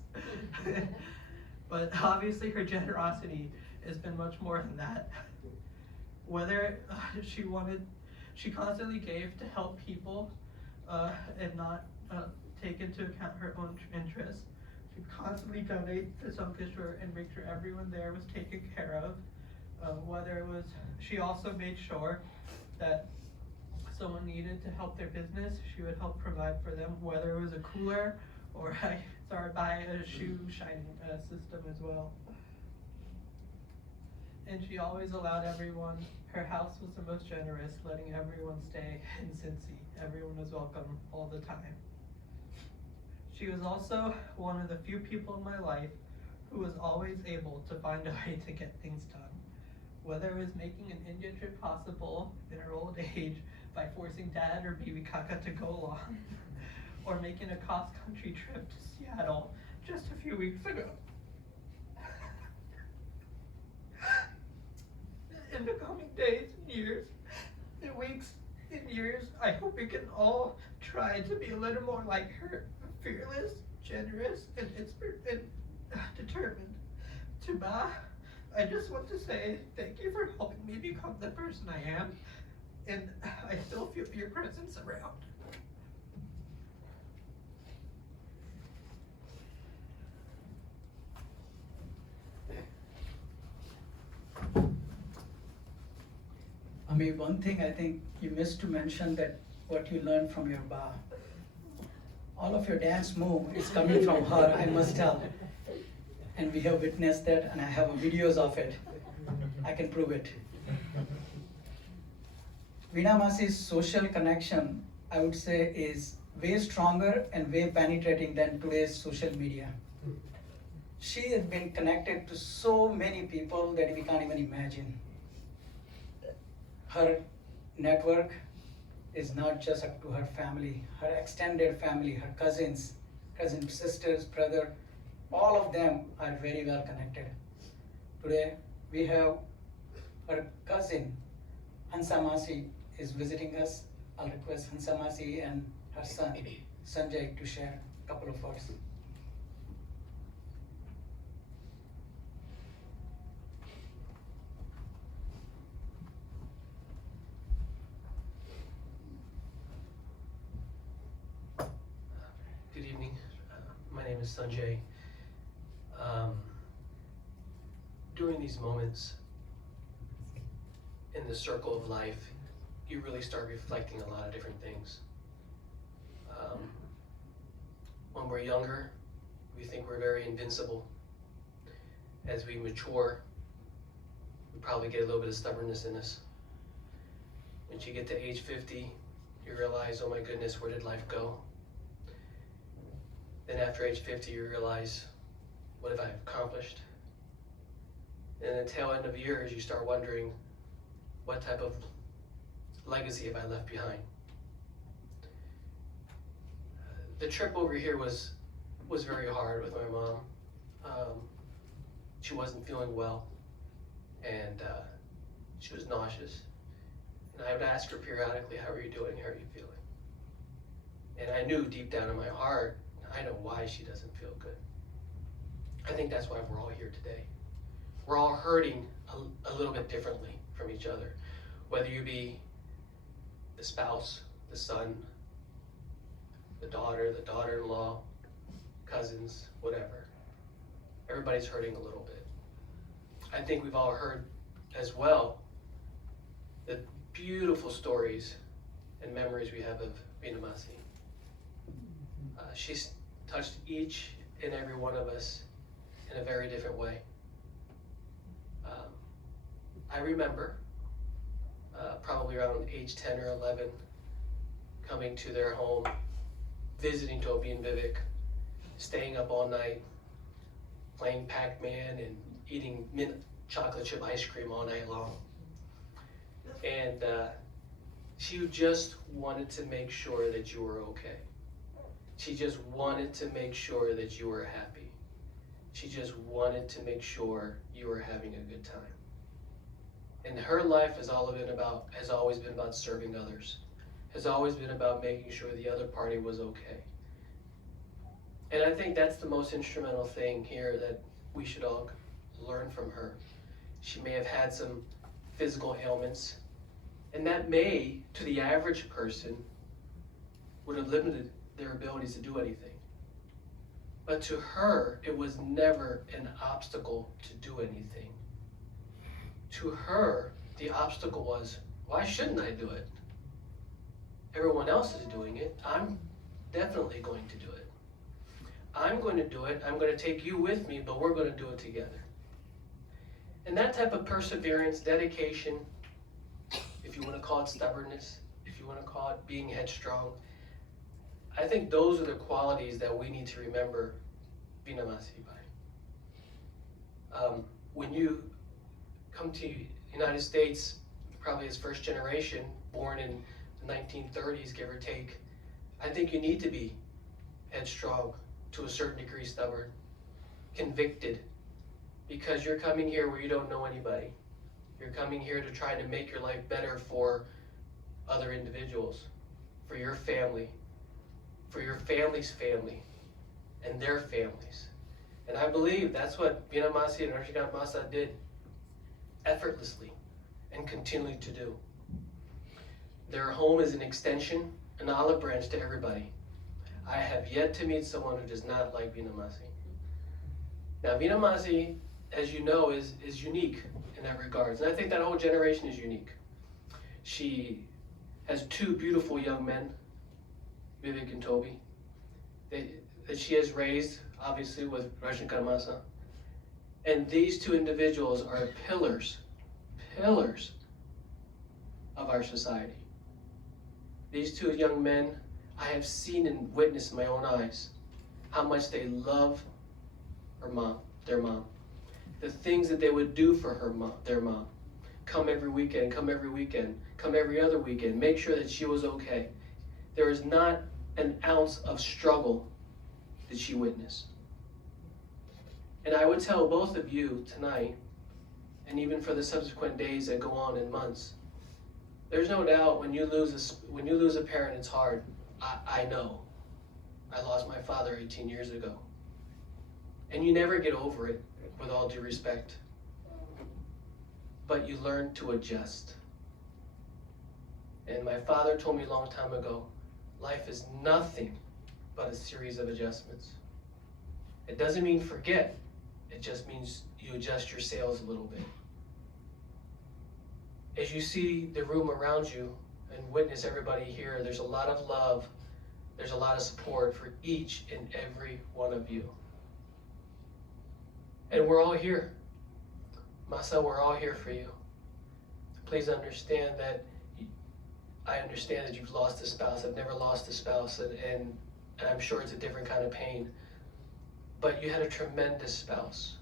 but obviously her generosity has been much more than that. Whether she constantly gave to help people and not take into account her own interests. She constantly donated to Sunkishore and make sure everyone there was taken care of. Whether it was, she also made sure that someone needed to help their business, she would help provide for them, whether it was a cooler or I started by a shoe shining system as well. And she always allowed everyone, her house was the most generous, letting everyone stay in Cincy. Everyone was welcome all the time. She was also one of the few people in my life who was always able to find a way to get things done. Whether it was making an India trip possible in her old age by forcing Dad or Bibi Kaka to go along, or making a cross-country trip to Seattle just a few weeks ago. In the coming days and years, and weeks and years, I hope we can all try to be a little more like her, fearless, generous, and determined. To Ba, I just want to say thank you for helping me become the person I am, and I still feel your presence around. Ami, one thing I think you missed to mention that what you learned from your Ba. All of your dance move is coming from her, I must tell. And we have witnessed that, and I have videos of it. I can prove it. Vina Masi's social connection, I would say, is way stronger and way penetrating than today's social media. She has been connected to so many people that we can't even imagine. Her network is not just up to her family, her extended family, her cousins, sisters, brother, all of them are very well connected. Today, we have her cousin, Hansa Masi, is visiting us. I'll request Hansa Masi and her son, Sanjay, to share a couple of words. Good evening. My name is Sanjay. During these moments in the circle of life, you really start reflecting a lot of different things. When we're younger, we think we're very invincible. As we mature, we probably get a little bit of stubbornness in us. Once you get to age 50, you realize, oh my goodness, where did life go? Then after age 50, you realize, what have I accomplished? And at the tail end of years, you start wondering, what type of legacy have I left behind? The trip over here was very hard with my mom. She wasn't feeling well, and she was nauseous. And I would ask her periodically, how are you doing? How are you feeling? And I knew deep down in my heart, I know why she doesn't feel good. I think that's why we're all here today. We're all hurting a little bit differently from each other. Whether you be the spouse, the son, the daughter-in-law, cousins, whatever. Everybody's hurting a little bit. I think we've all heard as well the beautiful stories and memories we have of Vina Masi. She's touched each and every one of us in a very different way. I remember probably around age 10 or 11 coming to their home, visiting Toby and Vivek, staying up all night, playing Pac-Man and eating mint chocolate chip ice cream all night long. And she just wanted to make sure that you were okay. She just wanted to make sure that you were happy. She just wanted to make sure you were having a good time. And her life has always been about serving others, has always been about making sure the other party was okay. And I think that's the most instrumental thing here that we should all learn from her. She may have had some physical ailments, and that may, to the average person, would have limited their abilities to do anything. But to her, it was never an obstacle to do anything. To her, the obstacle was, why shouldn't I do it? Everyone else is doing it. I'm definitely going to do it. I'm going to do it. I'm going to take you with me, but we're going to do it together. And that type of perseverance, dedication, if you want to call it stubbornness, if you want to call it being headstrong, I think those are the qualities that we need to remember Vina Masi by. When you come to the United States, probably as first generation, born in the 1930s, give or take, I think you need to be headstrong, to a certain degree stubborn, convicted, because you're coming here where you don't know anybody. You're coming here to try to make your life better for other individuals, for your family, for your family's family, and their families. And I believe that's what Vina Masi and Arjigat Masa did effortlessly and continually to do. Their home is an extension, an olive branch to everybody. I have yet to meet someone who does not like Vina Masi. Now, Vina Masi, as you know, is unique in that regards. And I think that whole generation is unique. She has two beautiful young men, Vivek and Toby, that she has raised, obviously, with Russian Masa. And these two individuals are pillars of our society. These two young men, I have seen and witnessed in my own eyes how much they love their mom. The things that they would do for their mom. Come every weekend, come every weekend, come every other weekend, make sure that she was okay. There is not an ounce of struggle that she witnessed. And I would tell both of you tonight, and even for the subsequent days that go on in months, there's no doubt when you lose a parent, it's hard. I know. I lost my father 18 years ago. And you never get over it, with all due respect. But you learn to adjust. And my father told me a long time ago, life is nothing but a series of adjustments. It doesn't mean forget. It just means you adjust your sails a little bit. As you see the room around you and witness everybody here, there's a lot of love, there's a lot of support for each and every one of you. And we're all here. Masa, we're all here for you. Please understand that I understand that you've lost a spouse. I've never lost a spouse, and I'm sure it's a different kind of pain. But you had a tremendous spouse,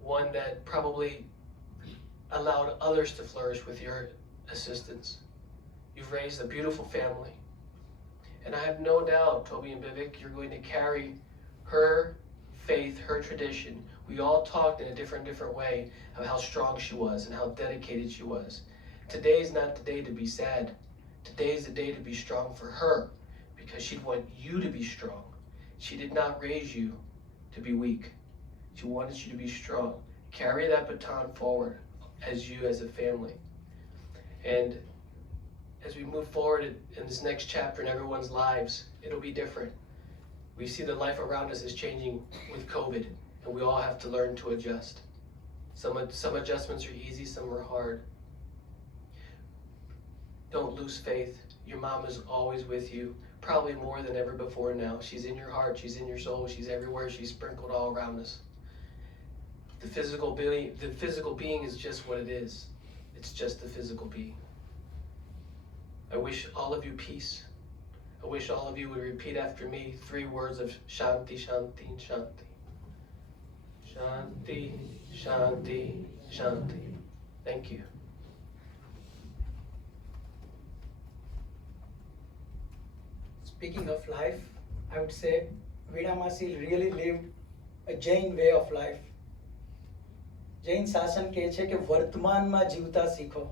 one that probably allowed others to flourish with your assistance. You've raised a beautiful family. And I have no doubt, Toby and Vivek, you're going to carry her faith, her tradition. We all talked in a different way of how strong she was and how dedicated she was. Today's not the day to be sad. Today's the day to be strong for her, because she'd want you to be strong. She did not raise you to be weak. She wanted you to be strong. Carry that baton forward as you as a family. And as we move forward in this next chapter in everyone's lives, it'll be different. We see the life around us is changing with COVID, and we all have to learn to adjust. Some adjustments are easy, some are hard. Don't lose faith. Your mom is always with you, probably more than ever before now. She's in your heart, she's in your soul, she's everywhere, she's sprinkled all around us. The physical being is just what it is. It's just the physical being. I wish all of you peace. I wish all of you would repeat after me 3 words of Shanti, Shanti, and Shanti. Shanti, Shanti, Shanti. Thank you. Speaking of life, I would say Vina Masi really lived a Jain way of life. Jain શાસન કહે છે કે વર્તમાનમાં જીવતા શીખો.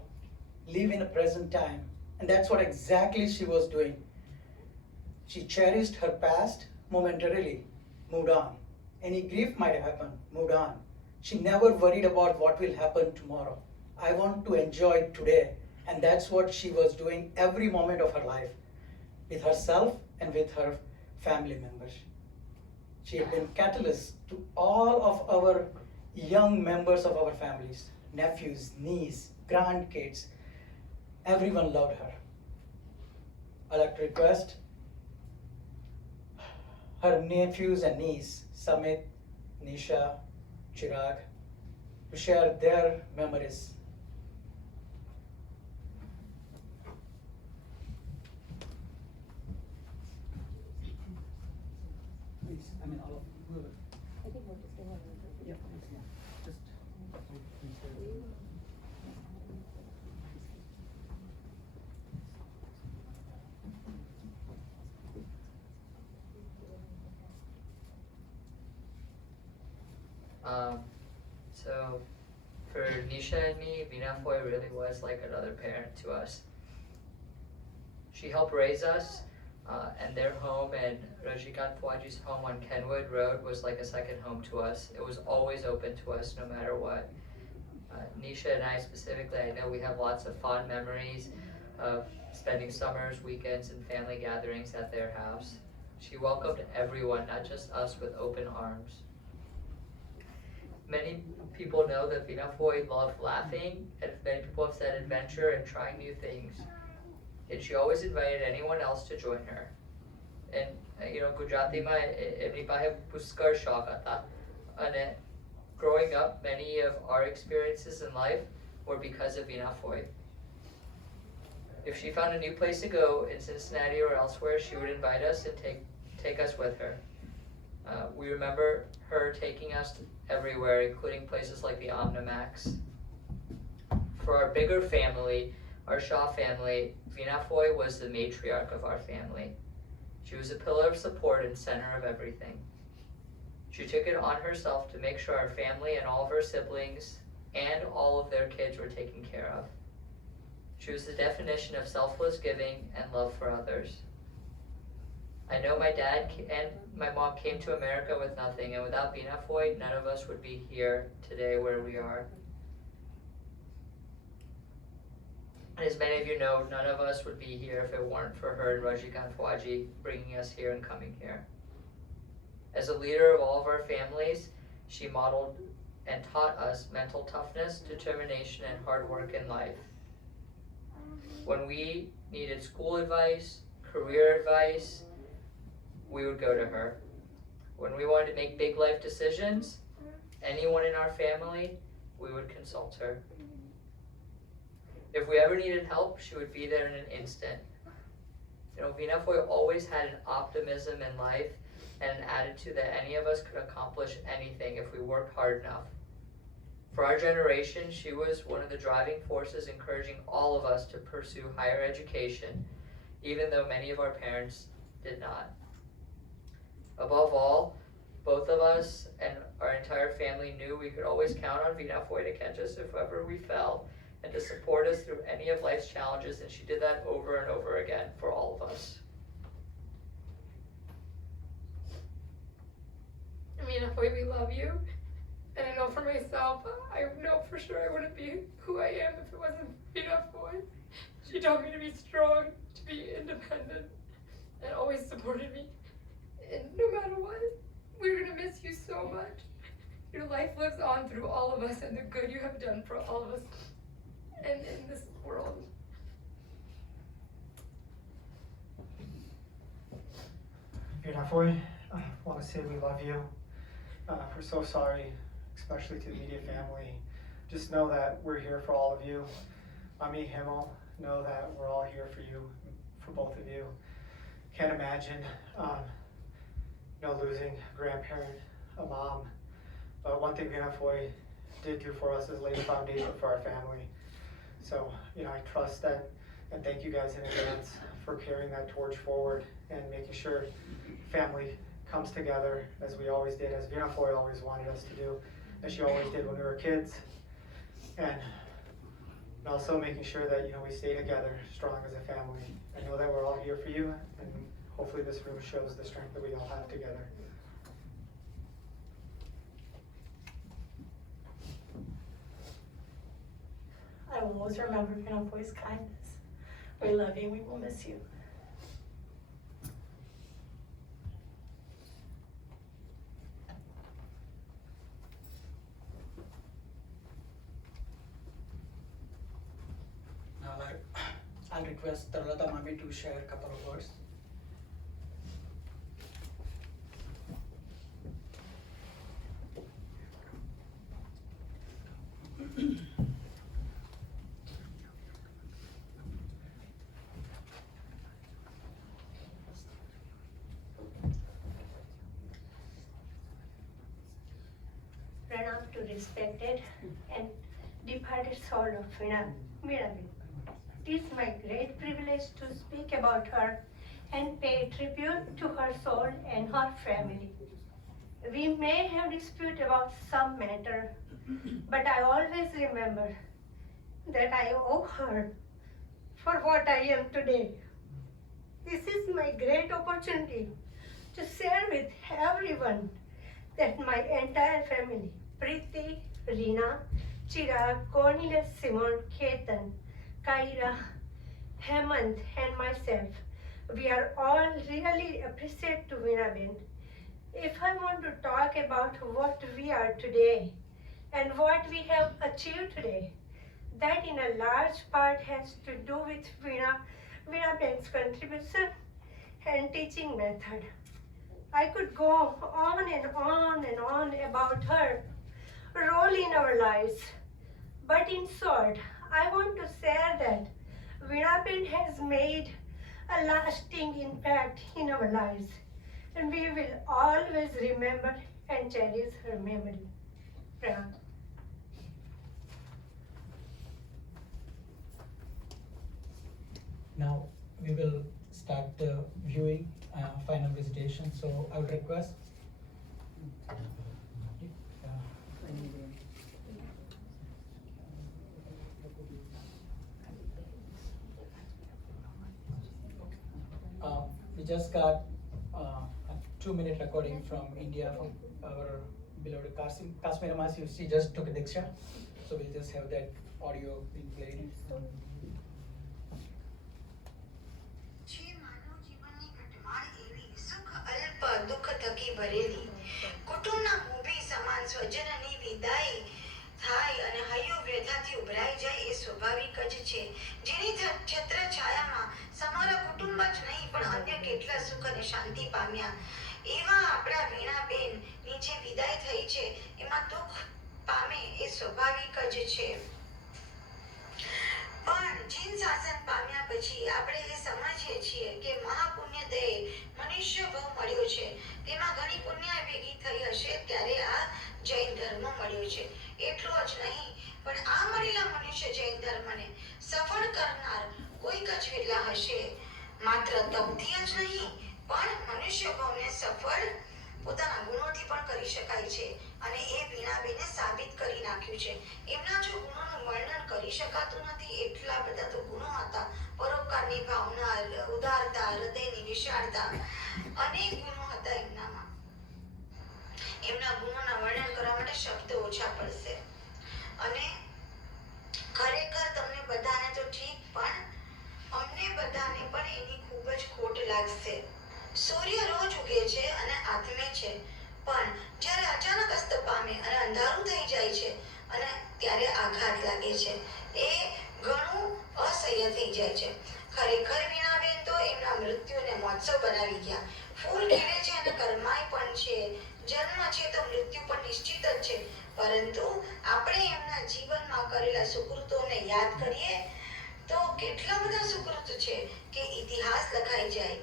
Live in a present time. And that's what exactly she was doing. She cherished her past momentarily, moved on. Any grief might happen, moved on. She never worried about what will happen tomorrow. I want to enjoy today. And that's what she was doing every moment of her life, with herself and with her family members. She had been catalyst to all of our young members of our families, nephews, nieces, grandkids. Everyone loved her. I'd like to request her nephews and niece, Samit, Nisha, Chirag, to share their memories. Please, I mean, all of you. I think we're just going to. Yeah, yeah. Just. So for Nisha and me, Vina Foy really was like another parent to us. She helped raise us, and their home and Rajikant Fwaji's home on Kenwood Road was like a second home to us. It was always open to us no matter what. Nisha and I specifically, I know we have lots of fond memories of spending summers, weekends, and family gatherings at their house. She welcomed everyone, not just us, with open arms. Many people know that Vina Foy loved laughing, and many people have said adventure and trying new things. And she always invited anyone else to join her. And Gujarati માં એમની પાસે પુષ્કળ શોખ હતા. અને growing up, many of our experiences in life were because of Vina Foy. If she found a new place to go in Cincinnati or elsewhere, she would invite us and take us with her. We remember her taking us everywhere, including places like the Omnimax. For our bigger family, our Shaw family, Vina Foy was the matriarch of our family. She was a pillar of support and center of everything. She took it on herself to make sure our family and all of her siblings and all of their kids were taken care of. She was the definition of selfless giving and love for others. I know my dad and my mom came to America with nothing, and without Vina Foy, none of us would be here today where we are. And as many of you know, none of us would be here if it weren't for her and Rajikant Fwaji bringing us here and coming here. As a leader of all of our families, she modeled and taught us mental toughness, determination, and hard work in life. When we needed school advice, career advice, we would go to her. When we wanted to make big life decisions, anyone in our family, we would consult her. If we ever needed help, she would be there in an instant. Vina Foy always had an optimism in life and an attitude that any of us could accomplish anything if we worked hard enough. For our generation, she was one of the driving forces encouraging all of us to pursue higher education, even though many of our parents did not. Above all, both of us and our entire family knew we could always count on Vina Foy to catch us if ever we fell, and to support us through any of life's challenges, and she did that over and over again for all of us. Vina Foy, we love you. And I know for myself, I know for sure I wouldn't be who I am if it wasn't Vina Foy. She taught me to be strong, to be independent, and always supported me. And no matter what, we're gonna miss you so much. Your life lives on through all of us and the good you have done for all of us and in this world. Vina Foy, I want to say we love you. We're so sorry, especially to the media family. Just know that we're here for all of you. Ami Himmel, know that we're all here for you, for both of you. Can't imagine, losing a grandparent, a mom. But one thing Vina Foy did do for us is lay the foundation for our family. So, I trust that, and thank you guys in advance for carrying that torch forward and making sure family comes together as we always did, as Vina Foy always wanted us to do, as she always did when we were kids. And also making sure that, we stay together strong as a family. I know that we're all here for you, and hopefully this room shows the strength that we all have together. I will always remember Vina Foy's kindness. We love you. We will miss you. Now I'll request Tarlata Mami to share a couple of words. respected and departed soul of Vina. It is my great privilege to speak about her and pay tribute to her soul and her family. We may have dispute about some matter, but I always remember that I owe her for what I am today. This is my great opportunity to share with everyone that my entire family, Preeti, Reena, Chirag, Cornelius, Simon, Ketan, Kaira, Hemant, and myself, we are all really appreciate to Veena Ben. If I want to talk about what we are today and what we have achieved today, that in a large part has to do with Veena Ben's contribution and teaching method. I could go on and on and on about her role in our lives, but in short, I want to share that Veena Ben has made a lasting impact in our lives, and we will always remember and cherish her memory. Pranam. Now we will start the viewing, final visitation. So I would request. We just got a 2-minute recording from India from our beloved Kashmir Masi. She just took a Diksha, so we'll just have that audio being played. દુઃખ થકી ભરેલી કુટુંબના ઊભી સમાન સ્વજનની વિદાય થાય અને હૈયું વ્યથાથી ઉભરાઈ જાય એ સ્વાભાવિક જ છે જેની છત્ર છાયામાં સમગ્ર કુટુંબ જ નહીં પણ અન્ય કેટલા સુખ અને શાંતિ પામ્યા એવા આપણા વીણાબેનની જે વિદાય થઈ છે એમાં દુઃખ પામે એ સ્વાભાવિક જ છે પણ જીન શાસન પામ્યા પછી આપણે એ સમજીએ છીએ કે મહાપુણ્યદય મનુષ્ય ભાવ મળ્યો છે તેમાં ઘણી પુણ્ય ભેગી થઈ હશે ત્યારે આ જૈન ધર્મ મળ્યો છે એટલું જ નહીં પણ આ મળેલા મનુષ્ય જૈન ધર્મને સફળ કરનાર કોઈક જ વિરલા હશે માત્ર તપથી જ નહીં પણ મનુષ્ય ભાવને સફળ પોતાના ગુણોથી પણ કરી શકાય છે અને એ વીણાબેને સાબિત કરી નાખ્યું છે એમના જો ગુણોનું વર્ણન કરી શકાતું નથી એટલા બધા તો ગુણો હતા પરોપકારની ભાવના ઉદારતા હૃદયની વિશાળતા અનેક ગુણો હતા એમનામાં એમના ગુણોના વર્ણન કરવા માટે શબ્દો ઓછા પડશે અને ખરેખર તમને બધાને તો ઠીક પણ અમને બધાને પણ એની ખૂબ જ ખોટ લાગશે સૂર્ય રોજ ઉગે છે અને આથમે છે પણ જ્યારે અચાનક અસ્ત પામે અને અંધારું થઈ જાય છે અને ત્યારે આઘાત લાગે છે એ ઘણું અસહ્ય થઈ જાય છે ખરેખર વીણાબેન તો એમના મૃત્યુને મહોત્સવ બનાવી ગયા ફૂલ ખીલે છે અને કરમાય પણ છે જન્મ છે તો મૃત્યુ પણ નિશ્ચિત જ છે પરંતુ આપણે એમના જીવનમાં કરેલા સુકૃતોને યાદ કરીએ તો કેટલા બધા સુકૃત છે કે ઇતિહાસ લખાઈ જાય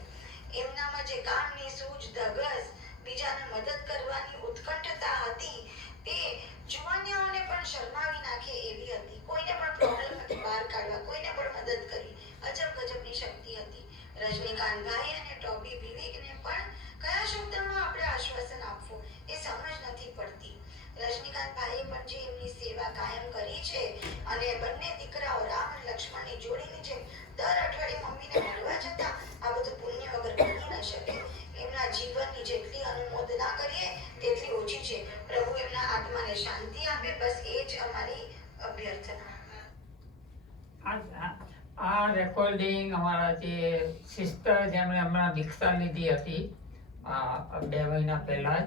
એમનામાં જે કામની સૂઝ ધગસ બીજાને મદદ કરવાની ઉત્કંઠતા હતી તે જુવાનિયાઓને પણ શરમાવી નાખે એવી હતી કોઈને પણ પ્રોબ્લેમમાંથી બહાર કાઢવા કોઈને પણ મદદ કરી અજબ ગજબની શક્તિ હતી રજનીકાંતભાઈ અને ટોબી વિવેકને પણ કયા શબ્દમાં આપણે આશ્વાસન આપવું એ સમજ નથી પડતી રજનીકાંતભાઈએ પણ જે એમની સેવા કાયમ કરી છે અને બંને દીકરાઓ રામ અને લક્ષ્મણની જોડીની જેમ દર અઠવાડિયે મમ્મીને મળવા જતા આ બધું પુણ્ય વગર બની ન શકે એમના જીવનની જેટલી અનુમોદના કરીએ તેટલી ઓછી છે પ્રભુ એમના આત્માને શાંતિ આપે બસ એ જ અમારી અભ્યર્થના આ રેકોર્ડિંગ અમારા જે સિસ્ટર જેમણે હમણાં દીક્ષા લીધી હતી 2 મહિના પહેલા જ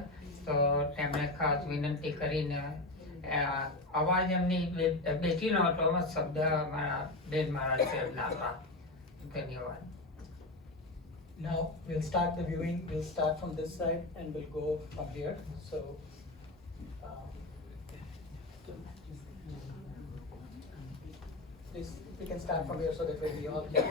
તો તેમણે ખાસ વિનંતી કરીને અવાજ એમની બેઠી નહોતો શબ્દ મારા બેન મારા સાહેબના હતા ધન્યવાદ Now we'll start the viewing. We'll start from this side and we'll go from here. So please, we can start from here so that we'll be all here.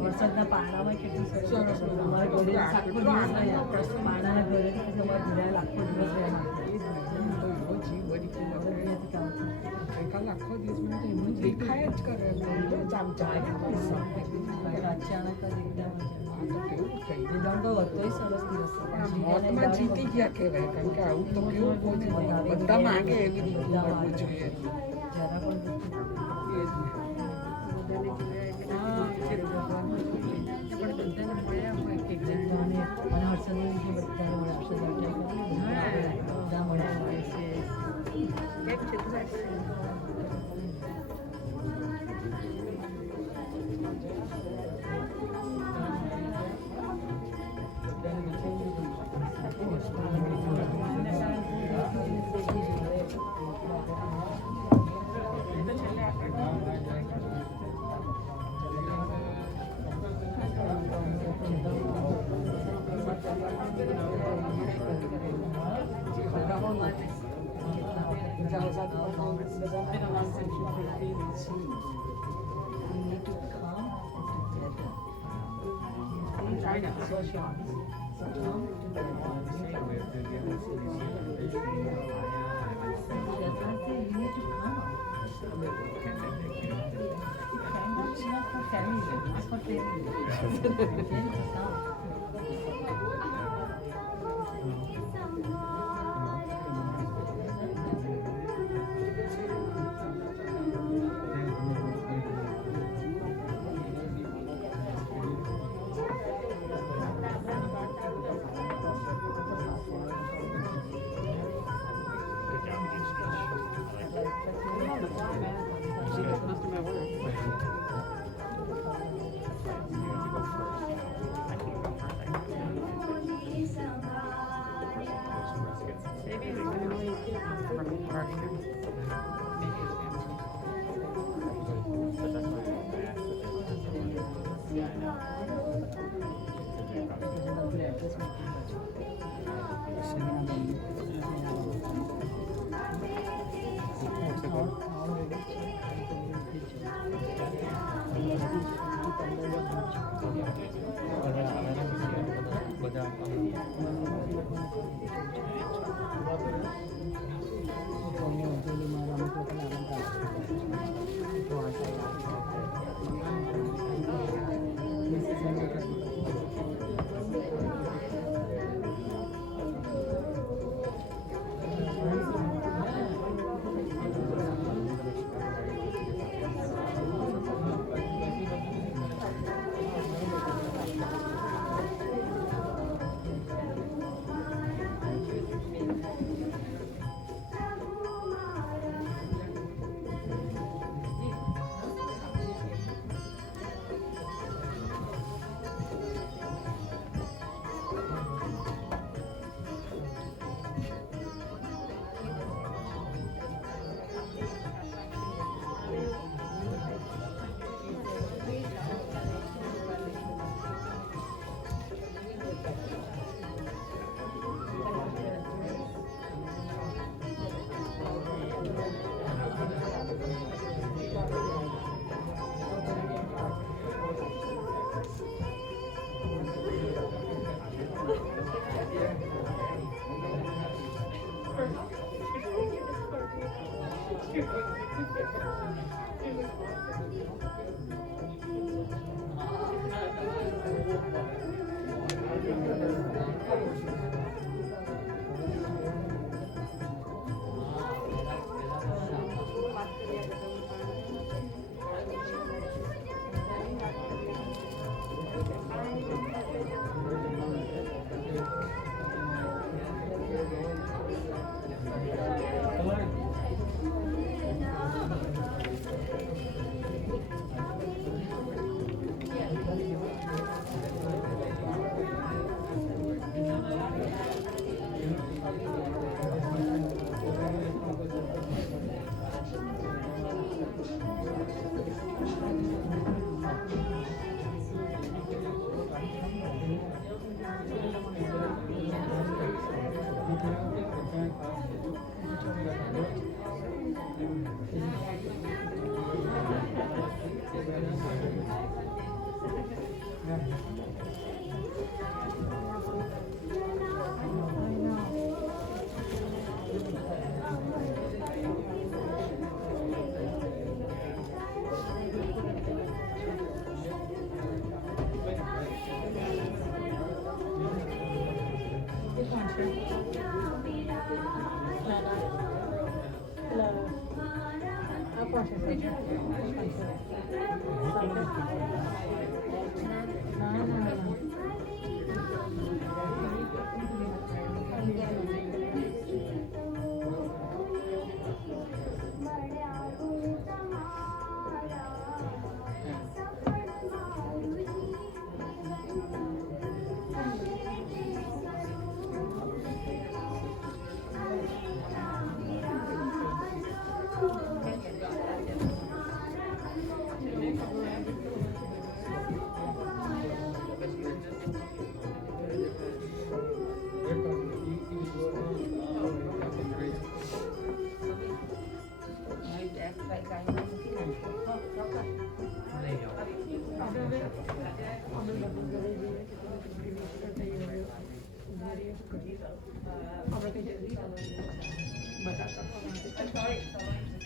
વરસાદના પાણામાં કેટલું સરસ અમારા ઘરે આખો દિવસ પાણાના ઘરે અમારા ઘરે આખો દિવસ આખો દિવસ મને તો એમનું દેખાય જ કરે અચાનક મોતમાં જીતી ગયા કહેવાય કારણ કે આવું તો કેવું બધા માંગે એવી રીતે કરવું જોઈએ જરા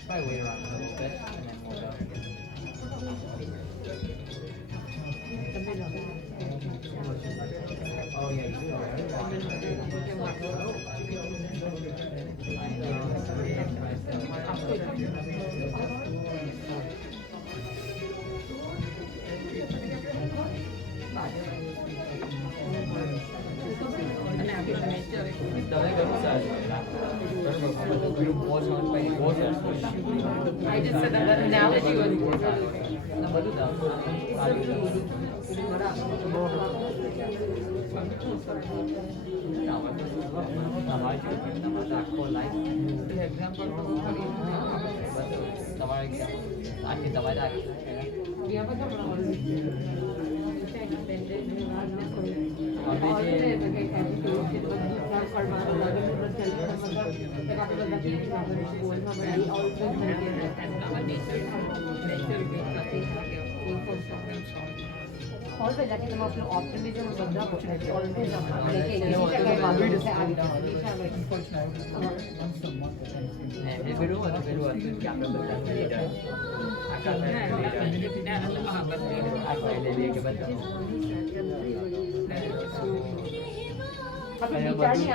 Probably wait around a little bit and then we'll go. Oh yeah, you I just said that analogy was always that is the most optimism of the opportunity. Always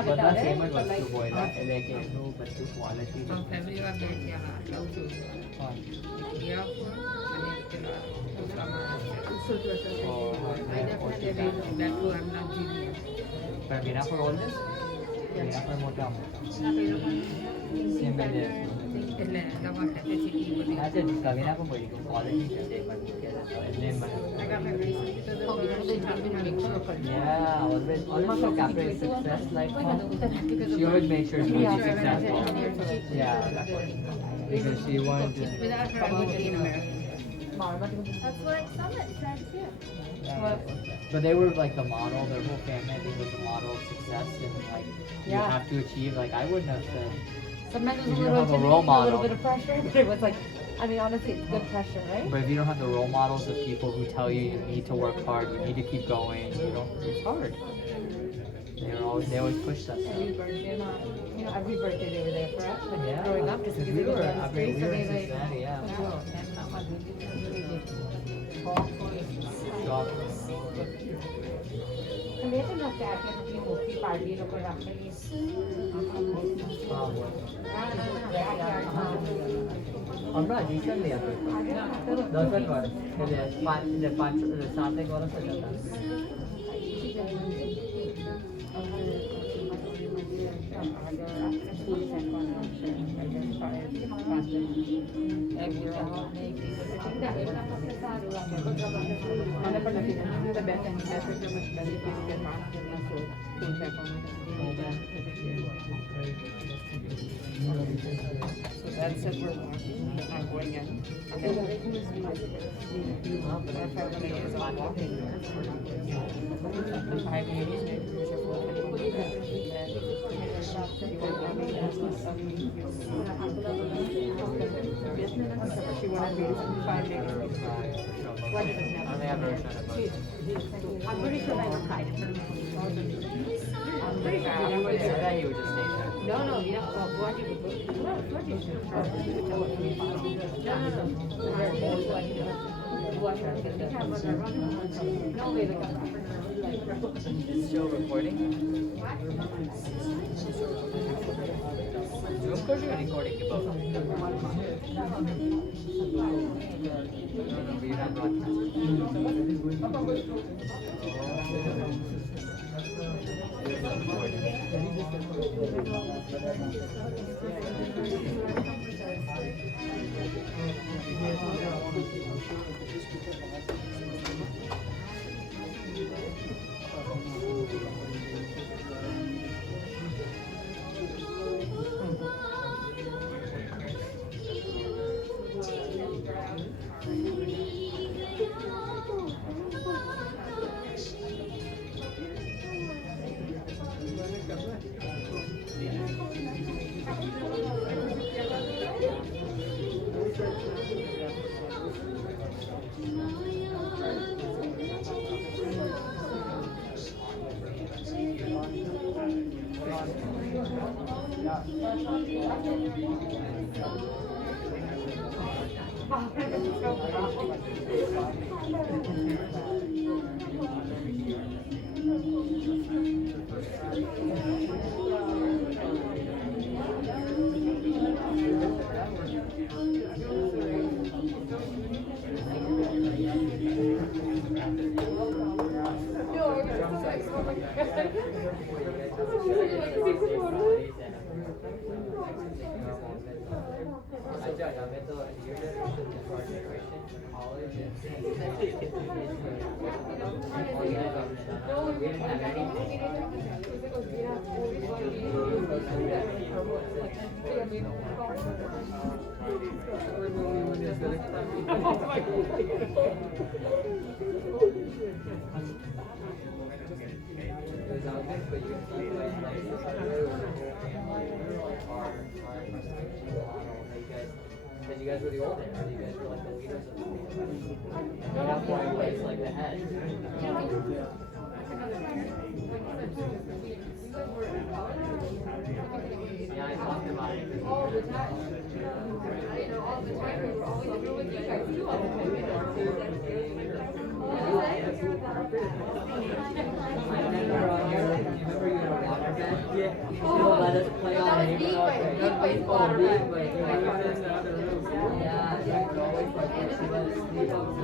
બધા સેમ જ વસ્તુ બોલ્યા એટલે કે એનું બધું ક્વોલિટી પણ વિના પર ઓલ this વિના પર મોટા સેમ બે એટલે નવા કેપેસિટી આજે કવિના પર બોલી ક્વોલિટી છે એટલે yeah, always like after success, like she always makes sure she was successful. Yeah, because she wanted to. That's what Summit said too. Yeah. But they were like the model. Their whole family, I think, was the model of success, and like you have to achieve. Like I wouldn't have said. sometimes it was You a don't little have a role intimidating, a little model. bit of pressure, but it was like, I mean, honestly, it's good pressure, right? But if you don't have the role models of people who tell you you need to work hard, you need to keep going, you know, it's hard. They always push us. Every birthday, every birthday they were there for us. But Yeah, growing up, just because because we we were, lived on I the mean, street, we so were in they like, Cincinnati, yeah. આટલી મોટી party એ લોકો રાખેલી હમણાં recently હતું 10 જ વર્ષ એટલે 5-7 વર્ષ જ હતા મને પણ નથી બે So that's it, we're walking, I'm going in. And then my family is all walking there. The 5 ladies, maybe there's a full she wanted me to 5 ladies. What did it I have never shown it, I'm pretty sure I would cry. I'm pretty sure I would. I thought he would just stay there. No, you know, what you would what you should no, wait, Still recording? Zoom call or recording the both? No, but you're not Because you guys were the old era, you guys were like the leaders of the you're not more in place like the head. Yeah, I talked about it. all the time. You know, all the time. We were always agree with you guys too all the time. I remember you had a water bed. Yeah. You let us play on it. Deep way water bed. Yeah, you could always like let us sleep on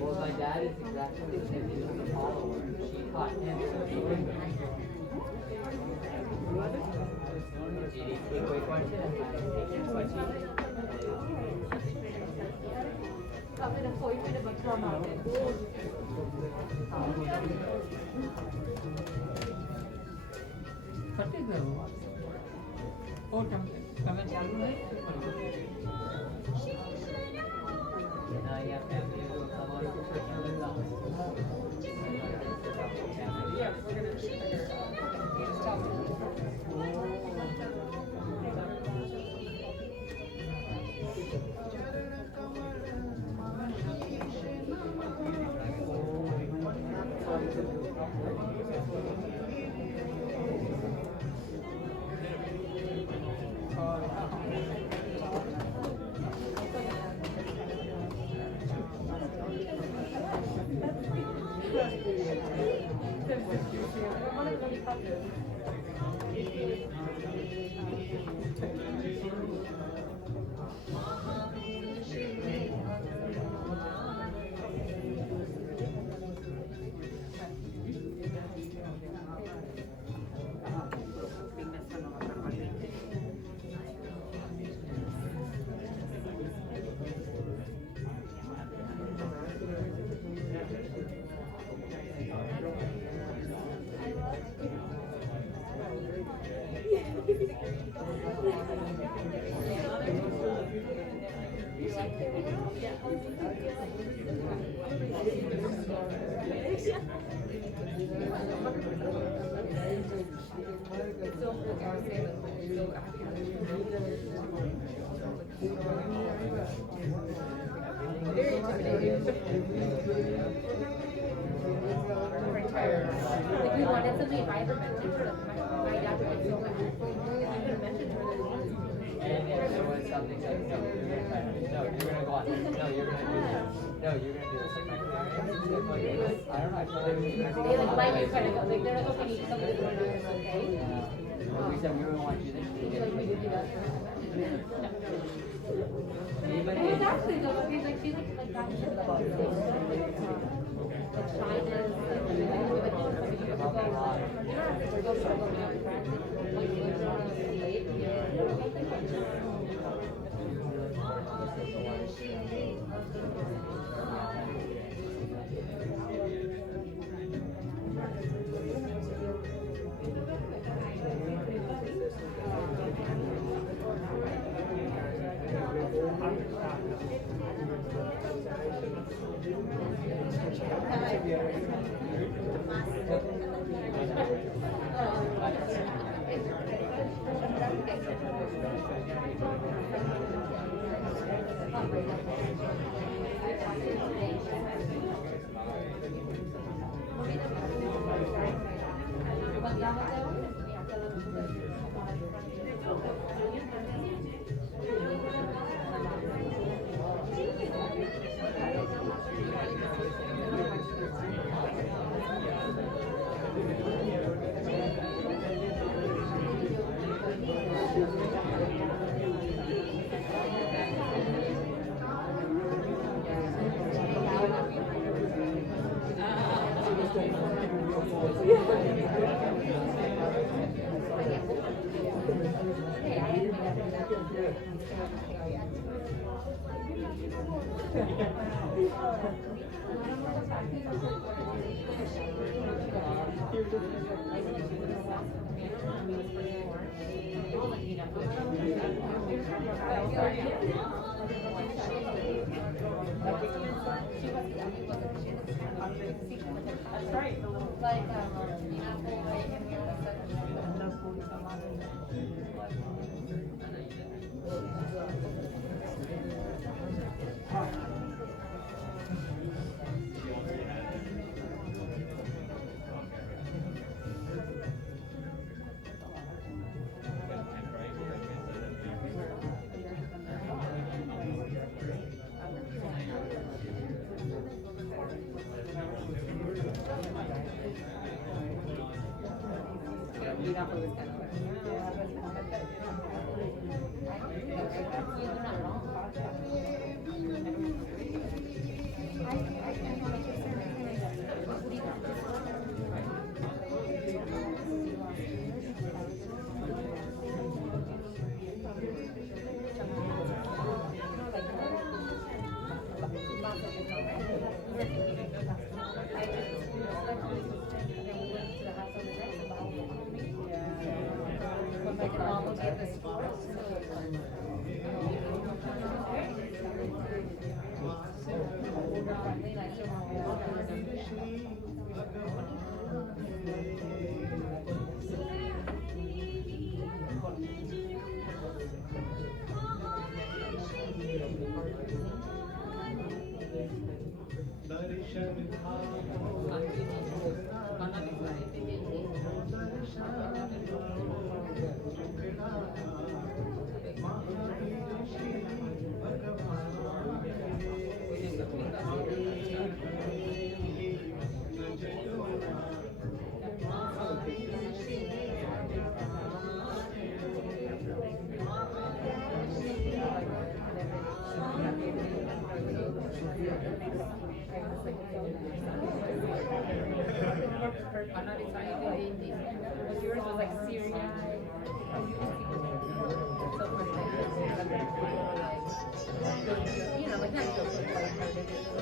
Well, my dad is exactly the same. He was a follower. She taught him. Do you need to take away question? Now you have family who come If we wanted something, if I ever mentioned her, my dad would be so mad. I could have mentioned her. And there was something that no, you're gonna go on. No, you're gonna do this. No, you're gonna do this. Like my parents, I don't know, I feel like we were They like might be kind of like they're like, okay, need something to do, okay? we said we don't want you to do Like, we could do that. Even And it's actually though, she's like that shit about it. Like shyness, That's right. Like, Yours was like Syria. You know, like not just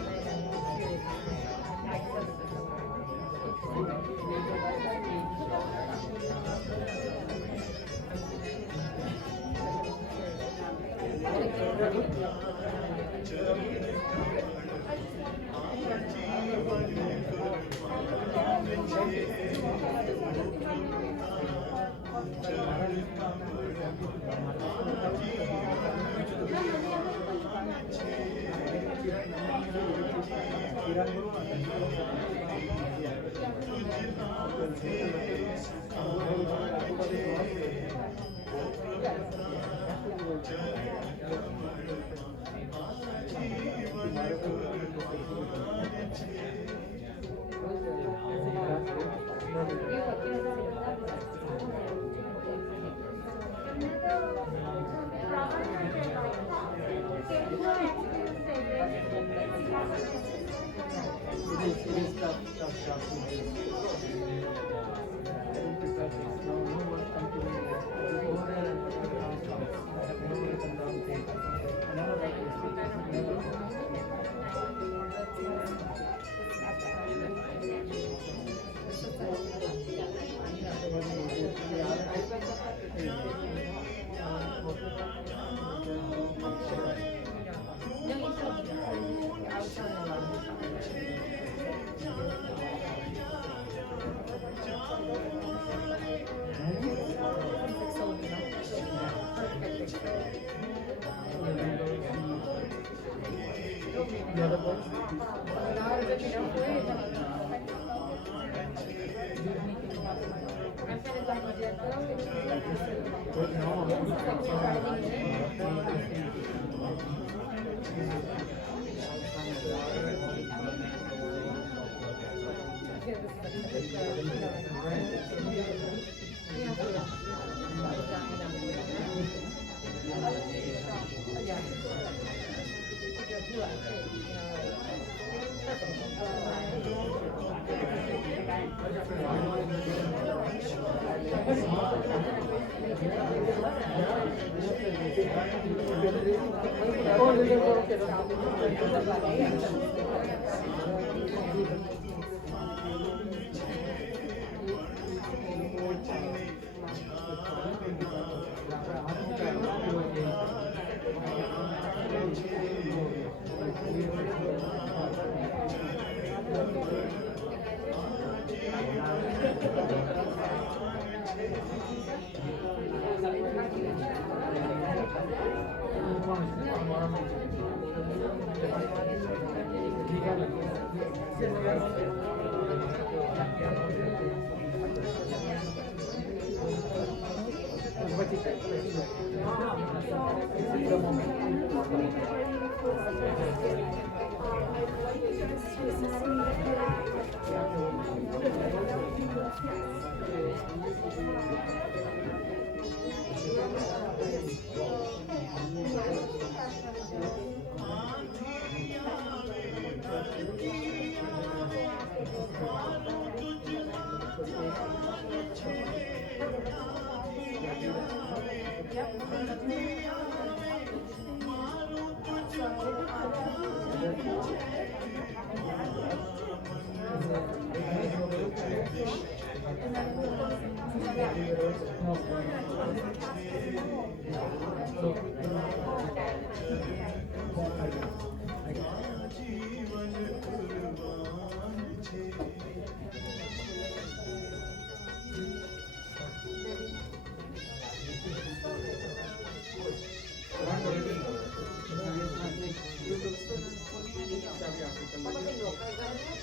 Papa tengo,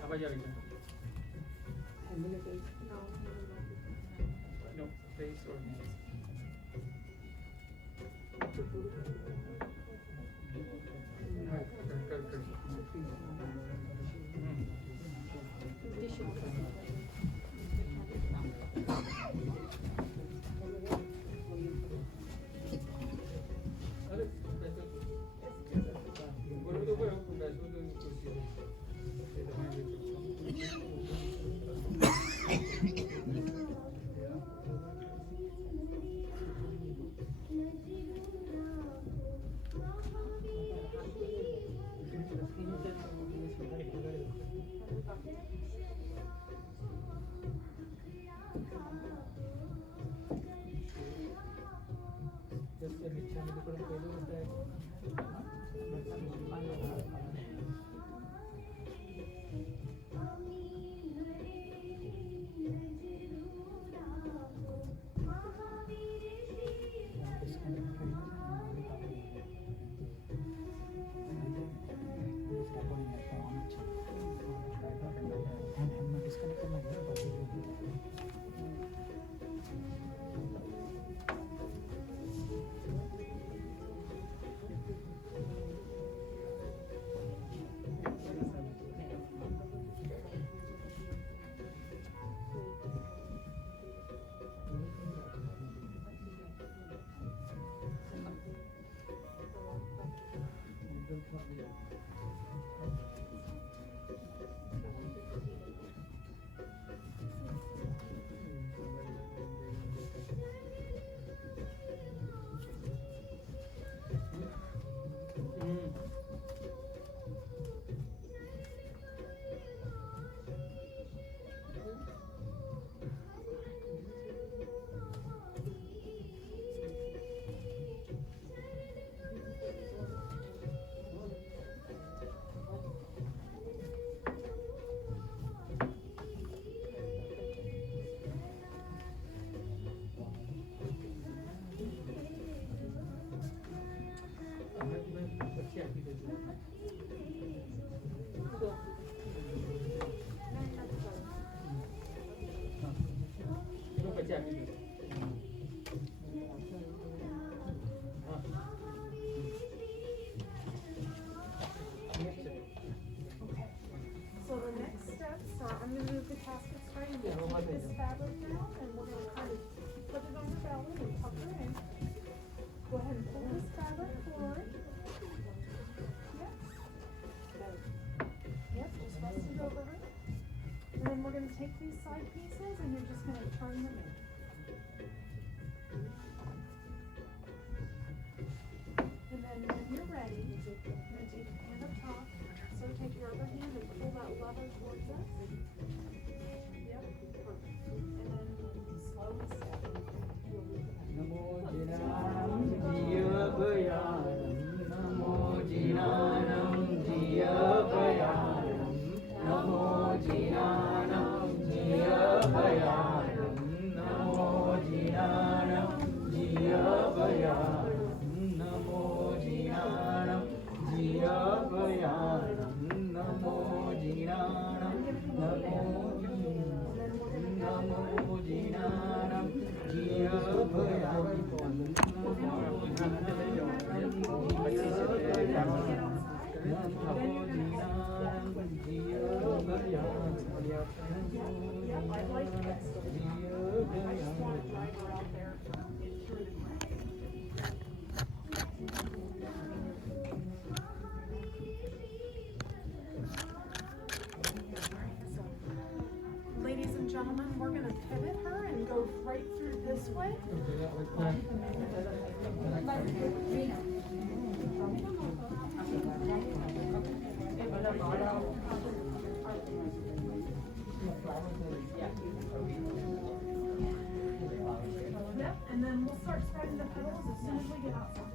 Apa aja bisa? No, face or hands. So the next steps are, I'm gonna move the casket string, we're gonna take this fabric now, and we're gonna kind of put it on her belly and tuck her in. Go ahead and pull this fabric forward. Yep. Yep, just rest it over her. And then we're gonna take these side pieces and you're just gonna turn them in. And then when you're ready, you're gonna take your hand up top, so take your other hand and pull that lever towards us. Yep, perfect. And then slowly step. Namo Jinanam Jiyabayanam Namo Jinanam Jiyabayanam Namo Jinanam Jiyabayanam Namo Jinanam Jiyabayanam Namo Jinanam Jiyabayanam Namo Jinanam Namo Jinanam Jiyabayanam Yep, I'd like this. I just want to drive her out there through the night. Ladies and gentlemen, we're going to pivot her and go right through this way. Yep, and then we'll start spreading the petals as soon as we get outside.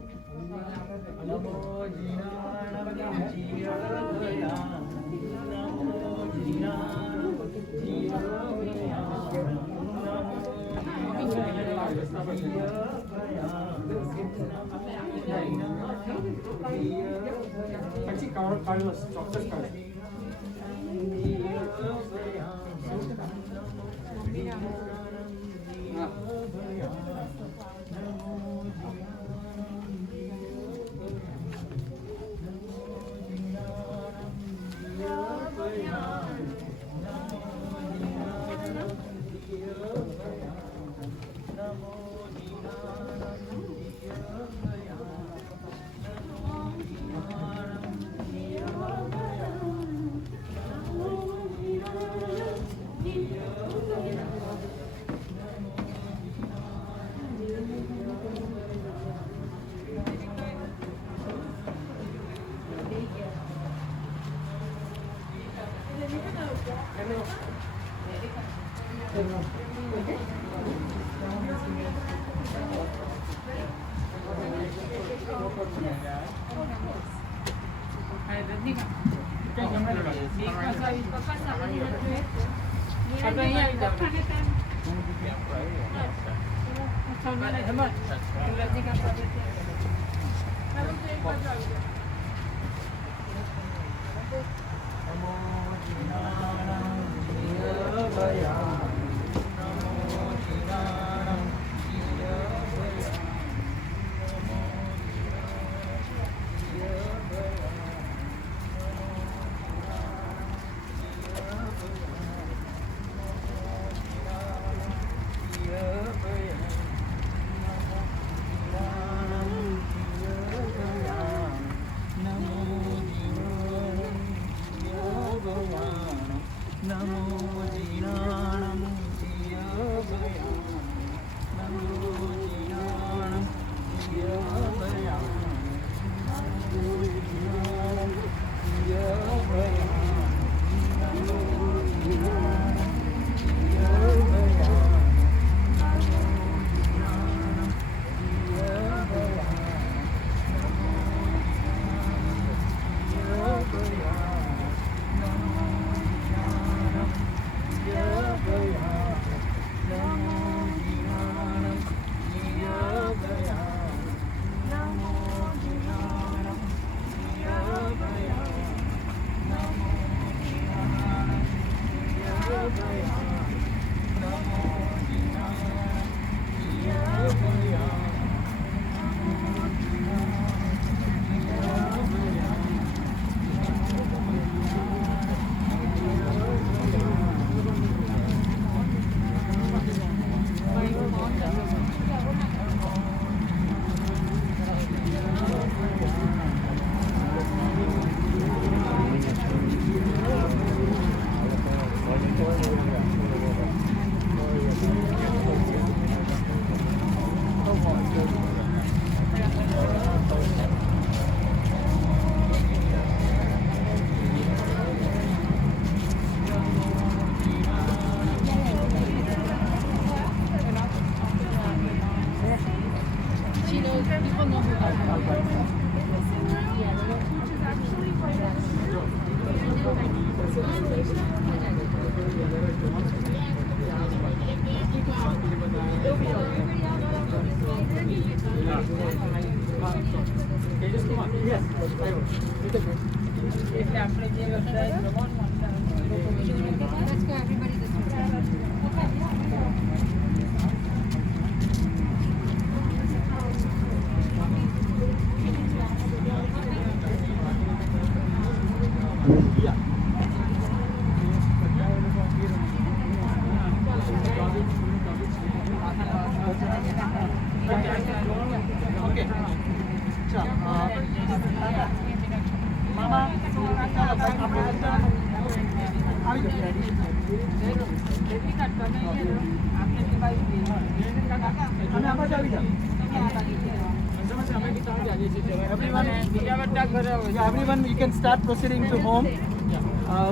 Everyone, you can start proceeding to home.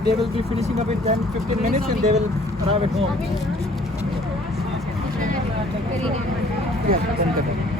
They will be finishing up in 10-15 minutes and they will arrive at home. Yeah,